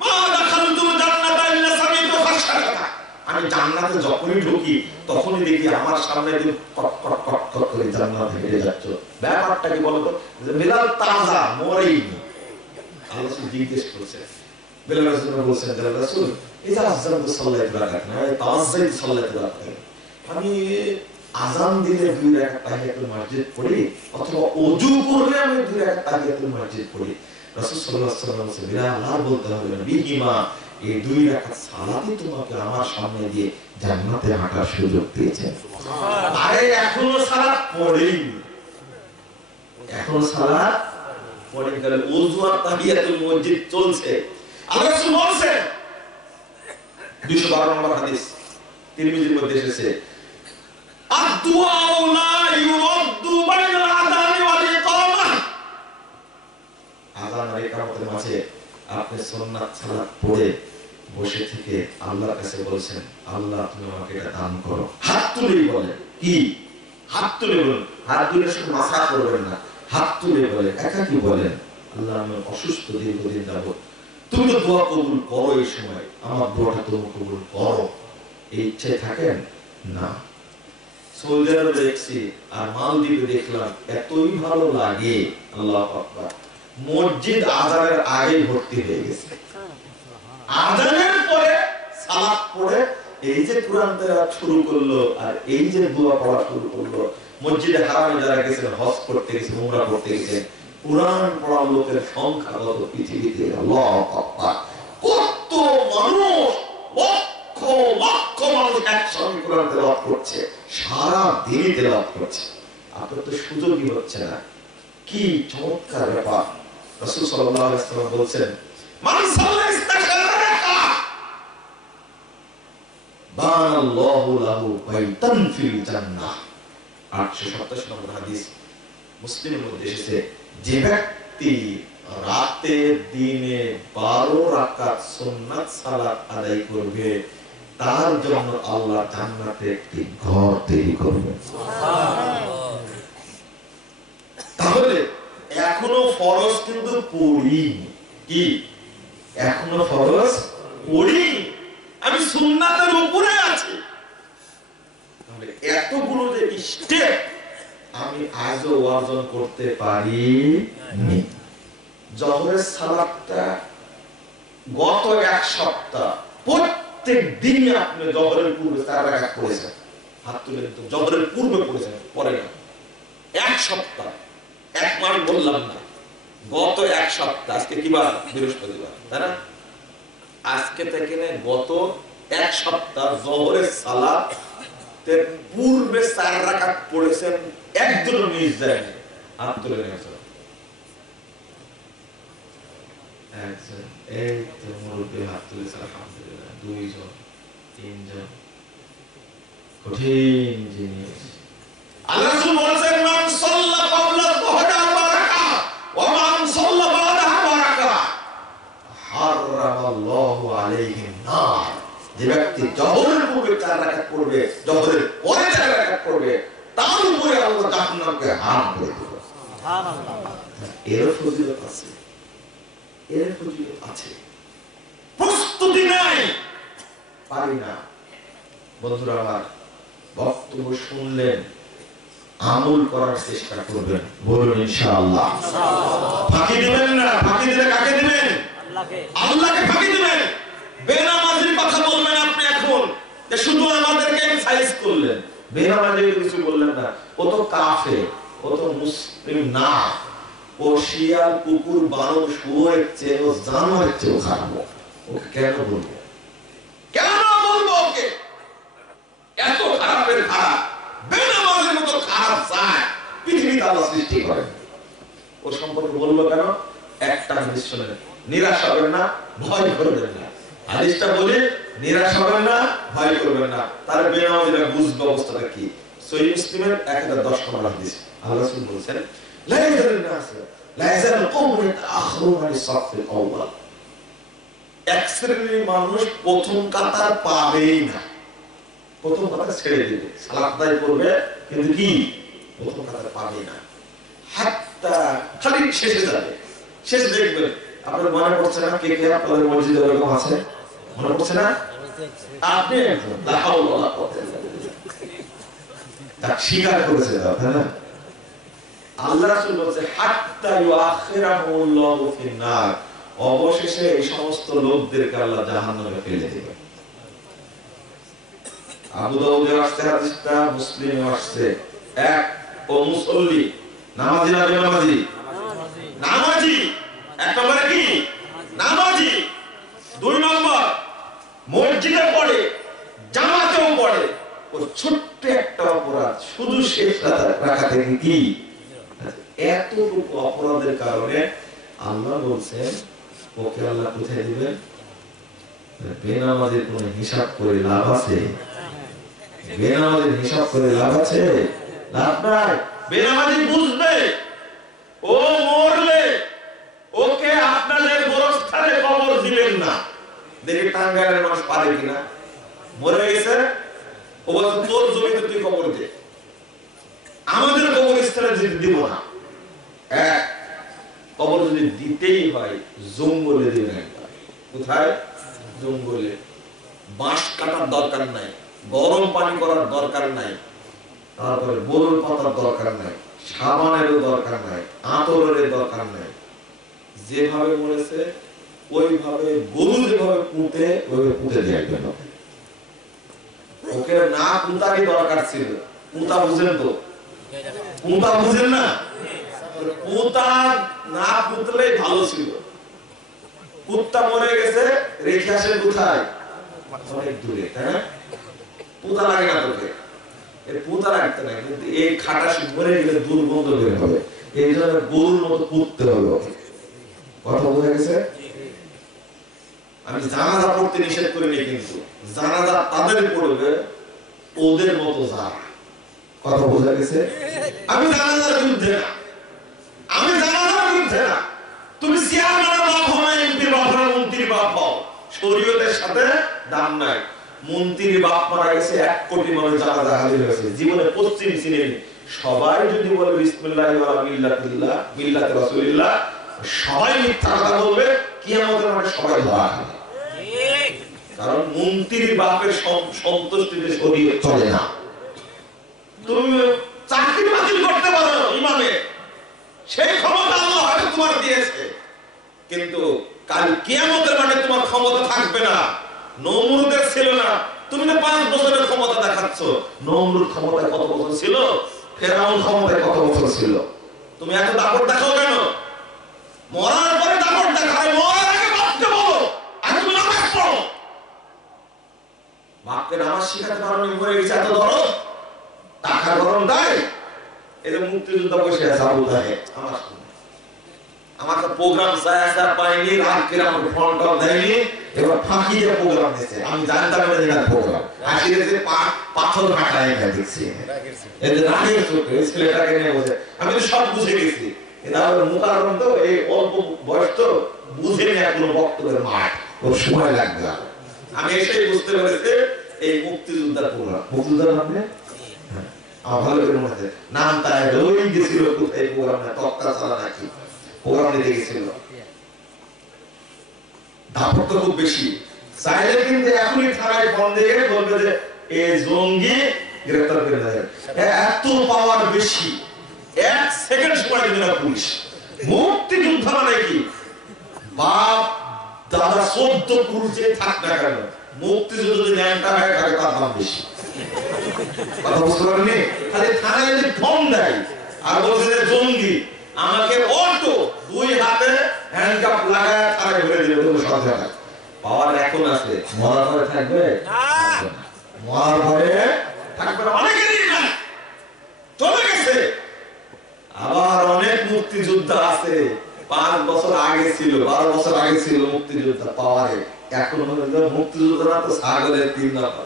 মা দাখালতুল জান্নাতা ইল্লা সামিতু খাশশাতা। আমি জান্নাতে যখনই ঢুকি তখনই দেখি আমার সামনে দিয়ে কট কট কট কট করে জান্নাত হেঁটে যাচ্ছে। ব্যাপারটা কি বলতো? যে বেলাল তাজা মরেনি। আল্লাহ জিজ্ঞেস করছে, বেলাল রাসূল বলেছেন রাসূল ইজা আযানতু সাল্লাতু রাকাত না তাওয়াজ্জাত সাল্লাতু রাকাত। আমি আযান দিলে 2 রাকাত তাহিয়াতুল মসজিদ পড়ি অথবা ওযু করলে আমি 2 রাকাত তাহিয়াতুল মসজিদ পড়ি। রাসূল সাল্লাল্লাহু আলাইহি ওয়াসাল্লাম বলেছেন বেলাল আর বলতে হবে না, বিহিমা এই 2 রাকাত সালাতই তোমাকে আমার সামনে দিয়ে জান্নাতে হাঁটার সুযোগ দিয়েছে। সুবহানাল্লাহ। আরে এখনো সালাত পড়েনি, এখনো সালাত পড়ে গেল, ওযু আর তাহিয়াতুল মসজিদ চলছে। আল্লাহ রাসূল বলেছেন 212 নম্বর হাদিস তিরমিজির মধ্যে এসেছে, আদ-দুআউ লা ইউরাদ্দু বাইনাল আযানি ওয়াল ইকামাহ। আযান আর ইকামতের মাঝে আপনি সুন্নাত সালাত পড়ে বসে থেকে আল্লাহর কাছে বলছেন আল্লাহ তুমি আমাকে এটা দান করো। হাত তুলে বলেন। কি? হাত তুলে বলেন। হাত তুলে শুধু মাথা করবেন না, হাত তুলে বলেন, একাকি বলেন আল্লাহ আমি অসুস্থ দীর্ঘদিন যাবত, তুমি তো দোয়া কবুল করো, এই সময় আমার দোয়াটা তুমি কবুল করো। এই ইচ্ছে থাকেন না? সৌদি আরবে দেখছি আর মালদ্বীপে দেখলাম এতই ভালো লাগে, আল্লাহু আকবার, মসজিদ আযানের আগে ভর্তি হয়ে গেছে। আযানের পরে সালাত পড়ে এই যে কুরআন তেলাওয়াত শুরু করলো আর এই যে দোয়া পড়া শুরু করলো। মসজিদে হারামে যারা গেছেন, হজ করতে গেছেন, উমরা করতে গেছেন, কুরআন পড়া লোকের সংখ্যা কত পৃথিবীতে? আল্লাহু আকবার। কত মানুষ, লক্ষ লক্ষ মানুষ একসঙ্গে কুরআন তেলাওয়াত করছে, সারা দিন তেলাওয়াত করছে। আপনার তো সুযোগই হচ্ছে না। কি চমৎকার ব্যাপার। রাসূল সাল্লাল্লাহু আলাইহি ওয়াসাল্লাম বলেছেন মান সাল্লা ইস্তাখারাকা বানাল্লাহু লাহু বাইতান ফিল জান্নাহ। 827 নম্বর হাদিস মুসলিমের মধ্যে এসেছে, যে ব্যক্তি রাতে দিনে 12 রাকাত সুন্নাত সালাত আদায় করবে তার জন্য আল্লাহ জান্নাতে একটি ঘর তৈরি করবেন। সুবহানাল্লাহ। তাহলে এখনো ফরজ কিন্তু পড়িনি। কি? এখনো ফরজ পড়িনি, আমি সুন্নাতের উপরে আছি। তাহলে এতগুলো যে স্টেপ আমি আজও অর্জন করতে পারিনি। জোহরের সালাতটা গত 1 সপ্তাহ প্রত্যেক দিন আপনি জোহরের পূর্বে 4 রাকাত পড়েছেন। হাত তুলে তো জোহরের পূর্বে পড়েছেন, পরে না। 1 সপ্তাহ, 1 মাস বললাম না, গত 1 সপ্তাহ। আজকে কি বার? বৃহস্পতিবার, তাই না? আজকে থেকে গত 1 সপ্তাহ জোহরের সালাতের পূর্বে 4 রাকাত পড়েছেন, একদিনও মিস যায়নি। হাত তুলে নিয়েছেন। একজন, এই তো মুরব্বী হাত তুলেছে আলহামদুলিল্লাহ, 2 জন 3 জন, কঠিন জিনিস। আল্লাহ রাসূল বলেছেন মান সাল্লা ক্বাবলা যুহরি বারাকা ওয়া মান সাল্লা বাদাহা বারাকা হারামাল্লাহু আলাইহি নার। যে ব্যক্তি জোহরের পূর্বে 4 রাকাত পড়বে, জোহরের পরে 4 রাকাত পড়বে, তার উপরে আল্লাহ জাহান্নামকে হারাম করে দেবে। সুবহানাল্লাহ। এর ফজিলত আছে, এর ফজিলত আছে, প্রস্তুতি নাই, পারি না। বন্ধুরা আমার, বক্তব্য শুনলেন, আমল করার চেষ্টা করবেন, বলুন ইনশাআল্লাহ। ফাঁকি দিবেন না, ফাঁকি দিলে কাকে দিবেন? আল্লাহকে। আল্লাহকে ফাঁকি দিবেন। বেনামাজির কথা বলবেন আপনি এখন, যে শুধু আমাদেরকে এক্সারসাইজ করলেন, বেনামাজির কিছু বললেন না। ও তো কাফের, ও তো মুসলিম না, ও শিয়াল, কুকুর, বানর, শুয়োরের চেয়ে, ও জানোয়ারের চেয়ে খারাপ। ওকে কেন বলবো? কেন বলবো ওকে? এত খারাপের খারাপ, বেনামাজির মতো খারাপ চায় পৃথিবীতে আল্লাহ সৃষ্টি করেন। ওর সম্পর্কে বলবো কেন? একটা হাদিস শুনেন, নিরাশ হবেন না, ভয় করবেন না। হাদিসটা বলি, নিরাশ হবেন না, ভয় করবেন না। তার বেনামাজিরা বুঝবে অবস্থাটা কি। সহিহ মুসলিমের 1010 নম্বর হাদিস, আল্লাহ রাসূল বলেছেন লা ইয়াজালুন নাস লা ইয়াজালু কওমুন ইয়াতাআখখারুনা লিস-সাফিল আউয়াল। এক শ্রেণীর মানুষ প্রথম কাতার পাবেই না, প্রথম কাতার ছেড়ে দিবে, সালাত আদায় করবে কিন্তু কি প্রথম কাতার পাবে না, হাত্তা খালি শেষে যাবে। শেষে দেখবেন, আপনার মনে পড়ছে না কে কে আপনাদের মসজিদে এরকম আছে? মনে পড়ছে না? আপনি একজন লা হাওলা ওয়ালা কুওয়াতা ইল্লা বিল্লাহ, তা স্বীকার করেছে দাও, তাই না? আল্লাহ রাসূল বলেছে হাত্তা ইউআখিরাহুল্লাহু ফিন-নার, অবশেষে এই সমস্ত লোকদেরকে আল্লাহ জাহান্নামে ফেলে দেবে। আবু দাউদে আসছে হাদিসটা, মুসলিমে আসছে। এক, ও মুসল্লি, নামাজি না বেনামাজি? নামাজি। এক নম্বরে কি? নামাজি। 2 নম্বর, মসজিদে পড়ে, জামাতেও পড়ে, ও ছোট্ট একটা অপরাধ, শুধু শেষ রাখা থেকে কি এতটুকু অপরাধের কারণে আল্লাহ বলছেন ওকে আল্লাহ কোথায় দিবেন? বেনামাজির কোন হিসাব করে লাভ আছে? বেনামাজির হিসাব করে লাভ আছে? লাভ নাই। বেনামাজি বুঝবে ও মরলে ওকে আপনাদের গোরস্থানে কবর দিবেন না। দেখি টাঙ্গাইলের মানুষ পারে কিনা, মরে গেছে, ও বলছে তোর জমিতে তুই কবর দে, আমাদের কবরস্থানে যেতে দিব না। এক, কবর যদি দিতেই হয় জঙ্গলে দিবেন। কোথায়? জঙ্গলে। বাঁশ কাটার দরকার নাই, গরম পানি করার দরকার নাই, তারপরে বোরন পাতার দরকার নাই, সাবানেরও দরকার নাই, আতরের দরকার নাই। যেভাবে মরেছে ওইভাবে, গরু যেভাবে পুঁতে ওইভাবে পুঁতে দিয়ে গেল। ওকে না পুঁতারই দরকার ছিল। পুঁতা বুঝেন তো? পুঁতা বুঝেন না? পুঁতা না পুঁতলেই ভালো ছিল। কুত্তা মরে গেছে, রেখে আসে কোথায়? অনেক দূরে, তাই না? পুঁতা লাগে না তোকে, পুঁতা লাগতে না, কিন্তু এই খাটাসি মরে গেলে দুর্গন্ধ বের হবে, এই জন্য গরুর মতো পুঁততে হবে ওকে। কথা বোঝা গেছে? আমি জানাজা পড়তে নিষেধ করিনি, কিন্তু জানাজা তাদের পড়বে ওদের মতো যারা। কথা বোঝা গেছে? আমি জানাজার বিরুদ্ধে না, আমি জানাজার বিরুদ্ধে না। তুমি চেয়ারম্যানের বাপ হও না, এমপির বাপ হও না, মন্ত্রীর বাপ হও, শরীয়তের সাথে দাম নাই। মন্ত্রীর বাপ মারা গেছে, 1 কোটি মানুষ জানাজা হাজির হয়েছে, জীবনে পশ্চিম চিনেনি। সবাই যদি বলে বিসমিল্লাহি ওয়া মিল্লাতিল্লাহ মিল্লাতি রাসূলিল্লাহ, সবাই মিথ্যা কথা বলবে, কিয়ামতের মাঠে সবাই ধরা খাবে। ঠিক। কারণ মন্ত্রীর বাপের সন্তুষ্টিতে শরীয়ত চলে না। তুমি চাকরি বাতিল করতে পারো ইমামে, সেই ক্ষমতা আল্লাহ হয়তো তোমার দিয়েছে, কিন্তু কাল কিয়ামতের মাঠে তোমার ক্ষমতা থাকবে না। নমরুদের ছিল না, তুমি তো 5 বছরের ক্ষমতা দেখাচ্ছ। নমরুদ ক্ষমতায় কত বছর ছিল? ফেরাউন ক্ষমতায় কত বছর ছিল? তুমি এত দাপট দেখাও কেন? মরার পরে দাপট দেখায়, মরার আগে বাপকে বলো আগে তুমি নামাজ পড়ো। বাপকে নামাজ শিখাতে পারোনি, মরে গেছে, এত ধরো টাকার গরম দেয়। এই যে মুক্তিযোদ্ধা বসে আছে আবু তাহের, আমাকে প্রোগ্রাম সায়া পাইনি, রাতকে আমাকে ফোন কল দেয়নি, এবার ফাঁকি দিয়ে প্রোগ্রাম দিয়েছে। আমি জানতাম না যে প্রোগ্রাম আসলে যে পাথর কাটায় না দেখছি এই রাগের চোখে ছেলেটাকে নিয়ে বসে। আমি তো সব বুঝে গেছি, এটা মুকাররম তো, এই অল্প বয়স তো বুঝে নিয়ে কোনো বক্তব্যের মাঠ ওর সময় লাগবে। আমি এসেই বুঝতে পেরেছি এই মুক্তিযোদ্ধার প্রোগ্রাম। মুক্তিযোদ্ধার নাম নেই আমার ভালো করে মনে আছে, নাম তাই ওই গেছিল কোথায় প্রোগ্রামে, তক্তা চালা নাকি প্রোগ্রাম নিতে গেছিল। দাপট তো খুব বেশি, চাইলে কিন্তু এখনই থানায় ফোন দিয়ে বলবে যে এই জঙ্গি গ্রেফতার করে দেয়। এত পাওয়ার বেশি, এক সেকেন্ড সময় দিবে না পুলিশ। মুক্তিযোদ্ধা মানে কি, বাপ দাদা 14 পুরুষে থাক না কেন, মুক্তিযুদ্ধ যদি ন্যায়টা হয় তাকে তার দাম বেশি। কথা বুঝতে পারেনি? খালি থানায় যদি ফোন দেয় আর বলছে যে জঙ্গি, আমাকে অটো 2 হাতে হ্যান্ডকাপ লাগায় থানায় ভরে দিবে, তুমি সাথে পাওয়ার এখন আছে। মরার পরে থাকবে না, মরার পরে থাকবে না, অনেকেরই না চলে গেছে। আবার অনেক মুক্তিযোদ্ধা আছে 5 বছর আগে ছিল, 12 বছর আগে ছিল মুক্তিযোদ্ধা পাওয়ারে, এখন মুক্তিযোদ্ধা না তো ছাগলের 3 নম্বর।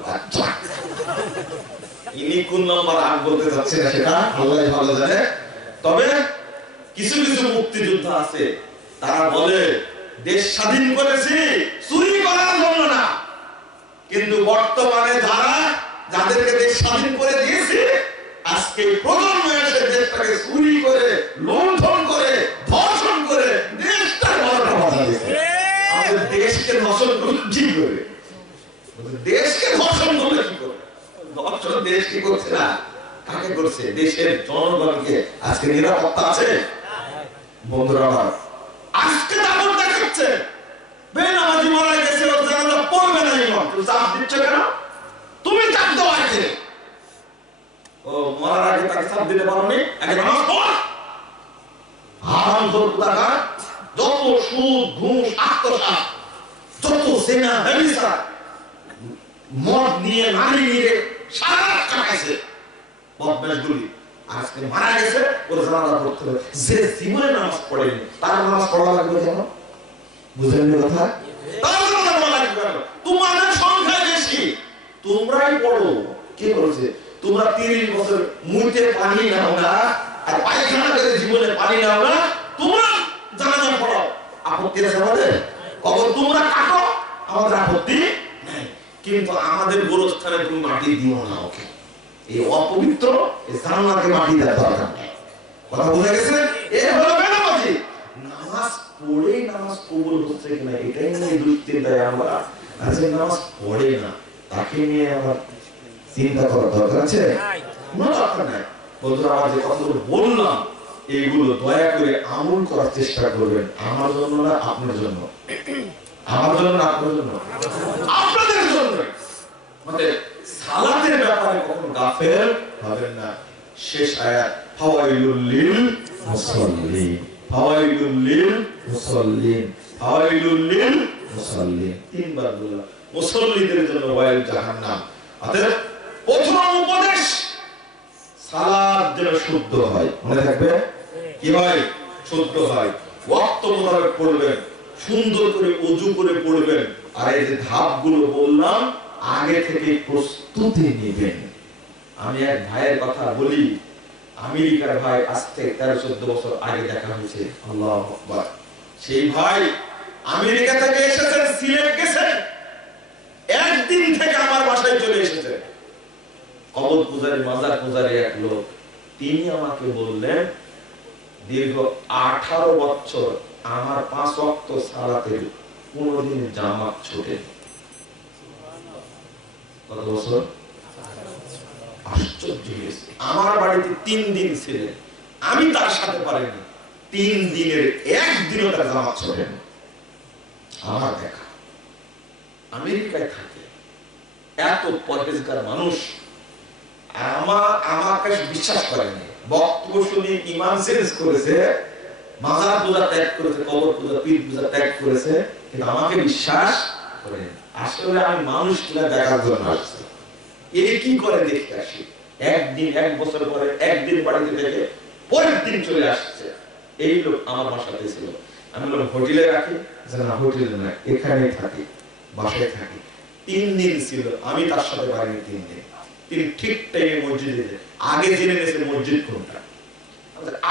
ইনি কোন নম্বর আগ বলতে যাচ্ছে না সেটা আল্লাহ ভালো জানে। তবে কিছু কিছু মুক্তিযোদ্ধা আছে তারা বলে দেশ স্বাধীন করেছি চুরি করার জন্য না, কিন্তু বর্তমানে যারা যাদেরকে দেশ স্বাধীন করে দিয়েছে আজকে প্রজন্ম এসে দেশটাকে চুরি করে, লুণ্ঠন করে, ধর্ষণ করে দেশটা বড়টা বাধা দিয়েছে। আমাদের দেশকে ধর্ষণ করলে কি করে, দেশকে ধর্ষণ করলে কি করে, ধর্ষণ দেশ কি করছে না কাকে করছে, দেশের জনগণকে। আজকে নিরাপত্তা আছে বন্ধুরা আমার, আজকে দাপট দেখাচ্ছে বেনামাজি মারা গেছে, ওর জানাজা পড়বে না, ইমাম তুমি চাপ দিচ্ছ কেন, তুমি চাপ দাও আগে। ও মরার আগে তাকে চাপ দিতে পারো নি, আগে নামাজ পড়। হারাম খোর কোথাকার, যত সুদ ঘুষ আত্মসাৎ, যত সেনা ব্যবসা, মদ নিয়ে নারী নিয়ে সারা রাত কাটাইছে বদমাশগুলি, আজকে মারা গেছে ওর জানাজা পড়তে হবে। যে জীবনে নামাজ পড়েনি তার নামাজ পড়া লাগবে কেন, বুঝলেন কথা? তার নামাজ পড়া লাগবে কেন? তোমাদের সংখ্যা বেশি, তোমরাই পড়ো। কে বলছে তোমরা 30 বছর মুখে পানি নাও না আর পায়খানা করে জীবনে পানি নাও না, তোমরা জানাজা পড়াও, আপত্তি আছে আমাদের? কবর তোমরা কাটো, আমাদের আপত্তি নাই, কিন্তু আমাদের গোরস্থানে তুমি মাটি দিও না। ওকে এই অপবিত্র এই জানালাকে মাটি দেওয়ার দরকার নেই। কথা বুঝে গেছে? এই হলো বেনামাজি। নামাজ পড়ে নামাজ কবুল হচ্ছে কিনা এটাই নিয়ে দুশ্চিন্তায় আমরা। আজকে নামাজ পড়ে না তাকে নিয়ে আমার চিন্তা করার দরকার আছে? কোনো দরকার নাই। বন্ধুরা আমার যে কথাগুলো বললাম এইগুলো দয়া করে আমল করার চেষ্টা করবেন, আমার জন্য না আপনার জন্য, আমার জন্য না আপনার জন্য, আপনাদের জন্য। মানে সালাতের ব্যাপারে কখনো গাফেল হবেন না। শেষ আয়াত ফাওয়াইলুল লিল মুসাল্লিন, ফাওয়াইলুল লিল মুসাল্লিন, ফাওয়াইলুল লিল মুসাল্লিন, 3 বার বললাম। মুসল্লিদের জন্য ওয়াইল জাহান্নাম। অতএব প্রথম উপদেশ সালাত যেন শুদ্ধ হয়, মনে থাকবে কি হয়, শুদ্ধ হয়, ওয়াক্ত মোতাবেক পড়বেন, সুন্দর করে ওযু করে পড়বেন। আর এই যে ধাপগুলো বললাম আগে থেকে প্রস্তুতি নেবেন। আমি এক ভাইয়ের কথা বলি, আমেরিকার ভাই, আজ থেকে 13-14 বছর আগে দেখা হয়েছে। আল্লাহু আকবার। সেই ভাই আমেরিকা থেকে এসেছেন, সিলেট গেছেন, একদিন থেকে আমার বাসায় চলে এসেছেন। কবর পূজারী, মাজার পূজারী এক লোক, তিনি আমাকে বললেন দীর্ঘ 18 বছর আমার 5 ওয়াক্ত সালাতের কোনদিন জামাত ছোটেনি। কত বছর? আশ্চর্য হয়েছে। আমার বাড়িতে 3 দিন ছিলেন, আমি তার সাথে পারিনি, 3 দিনের একদিনও তার জামাত ছোটেনি। আমার দেখা আমেরিকায় থাকে এত পরহেজগার মানুষ, আমাকে বিশ্বাস করেনি। বক্তব্য শুনে ইমান চেঞ্জ করেছে, মাজার পূজা ত্যাগ করেছে, কবর পূজা, পীর পূজা ত্যাগ করেছে, কিন্তু আমাকে বিশ্বাস করেনি। আসলে আমি মানুষ কিনা দেখার জন্য আসছি, এই কি করে দেখতে আসি। একদিন, 1 বছর পরে একদিন বাড়িতে থেকে পরের দিন চলে আসছে। এই লোক আমার বাসাতে ছিল। আমি বললাম হোটেলে রাখি, না হোটেলে না, এখানেই থাকি, বাসায় থাকি। 3 দিন ছিল, আমি তার সাথে পারিনি 3 দিন। তিনি ঠিক টাইমে মসজিদে আগে জেনে নিয়েছে মসজিদ কোনটা।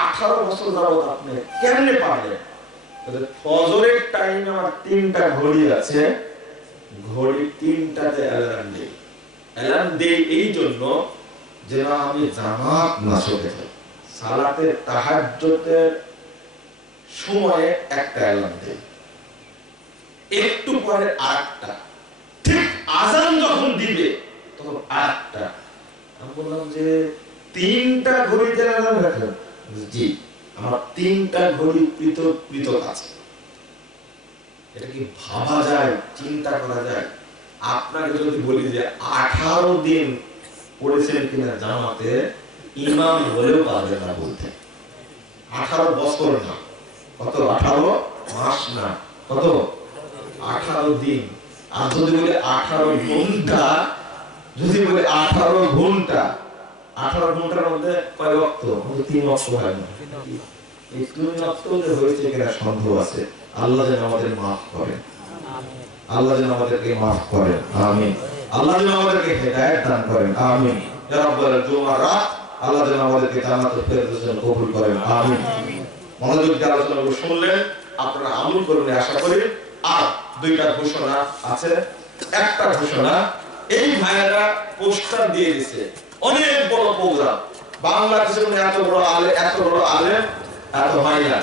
18 বছর যাবত আপনি কেমনে পারলেন? ফজরের টাইমে আমার 3টা ঘড়ি আছে, ঘড়ি 3টাতে অ্যালার্ম দেই। অ্যালার্ম দেই এই জন্য যে আমি জামাত না ছুটে যাই। সালাতে তাহাজ্জুদের সময়ে একটা অ্যালার্ম দেই, একটু পরে আরেকটা, ঠিক আজান যখন দিবে তখন আরেকটা। আমি বললাম যে 3টা ঘড়িতে অ্যালার্ম রাখলেন? জি, আমার 3টা ঘড়ি পৃথক পৃথক আছে। এটা কি ভাবা যায়, চিন্তা করা যায়? আপনাকে যদি বলি যে 18 দিন পড়েছেন কিনা জামাতে, ইমাম বলেও পারবেন না বলতে। 18 বছর না, কত? 18 মাস না, কত? 18 দিন। আর যদি বলে 18 ঘন্টা, যদি বলে 18 ঘন্টা, 18 ঘন্টার মধ্যে কয় ওয়াক্ত? 3 ওয়াক্ত হয় না। এই 3 ওয়াক্ত যে হয়েছে কিনা সন্দেহ আছে। আল্লাহ যেন আমাদের মাফ করেন, আল্লাহ যেন আমাদেরকে মাফ করেন, আমিন। আল্লাহ যেন আমাদেরকে হেদায়েত দান করেন, আমিন। ইয়া রাব্বাল জুমার রাত আল্লাহ যেন আমাদেরকে জান্নাতুল ফেরদৌস কবুল করেন, আমিন। মনোযোগ দিয়ে আলোচনাগুলো শুনলেন, আপনারা আমল করবেন আশা করি। আর 2টা ঘোষণা আছে। একটা ঘোষণা, এই ভাইয়েরা পোস্টার দিয়ে দিয়েছে, অনেক বড় প্রোগ্রাম, বাংলাদেশের এত বড় আলেম, এত মাইয়া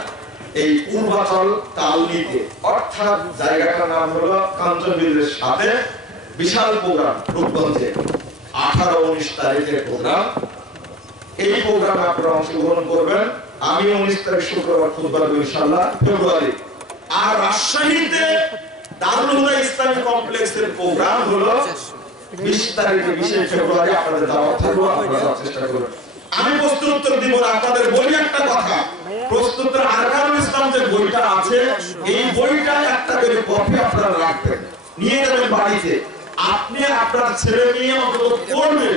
এই পূর্বাচল তালনিতে, অর্থাৎ জায়গাটার নাম হলো কাঞ্চনজঙ্ঘার সাথে, বিশাল প্রোগ্রাম রূপগঞ্জে 18-19 তারিখের প্রোগ্রাম। এই প্রোগ্রামে আপনারা অংশগ্রহণ করবেন। আমি 19 তারিখ শুক্রবার খুতবা দেব ইনশাআল্লাহ, ফেব্রুয়ারি। আর রাজশাহীতে দারুল হুদা ইসলামী কমপ্লেক্সের প্রোগ্রাম হলো 20 তারিখে, 20 ফেব্রুয়ারি। আপনাদের দাওয়াত থাকবে, আপনারা যাওয়ার চেষ্টা করবেন। আমি প্রশ্ন উত্তর দিব না, আপনাদের বলি একটা কথা, প্রস্তুতের আরকানুল ইসলাম যে বইটা আছে, এই বইটা একটা করে কপি আপনারা রাখবেন, নিয়ে যাবেন বাড়িতে। আপনি আপনার ছেলে মেয়ে অন্তত পড়বে,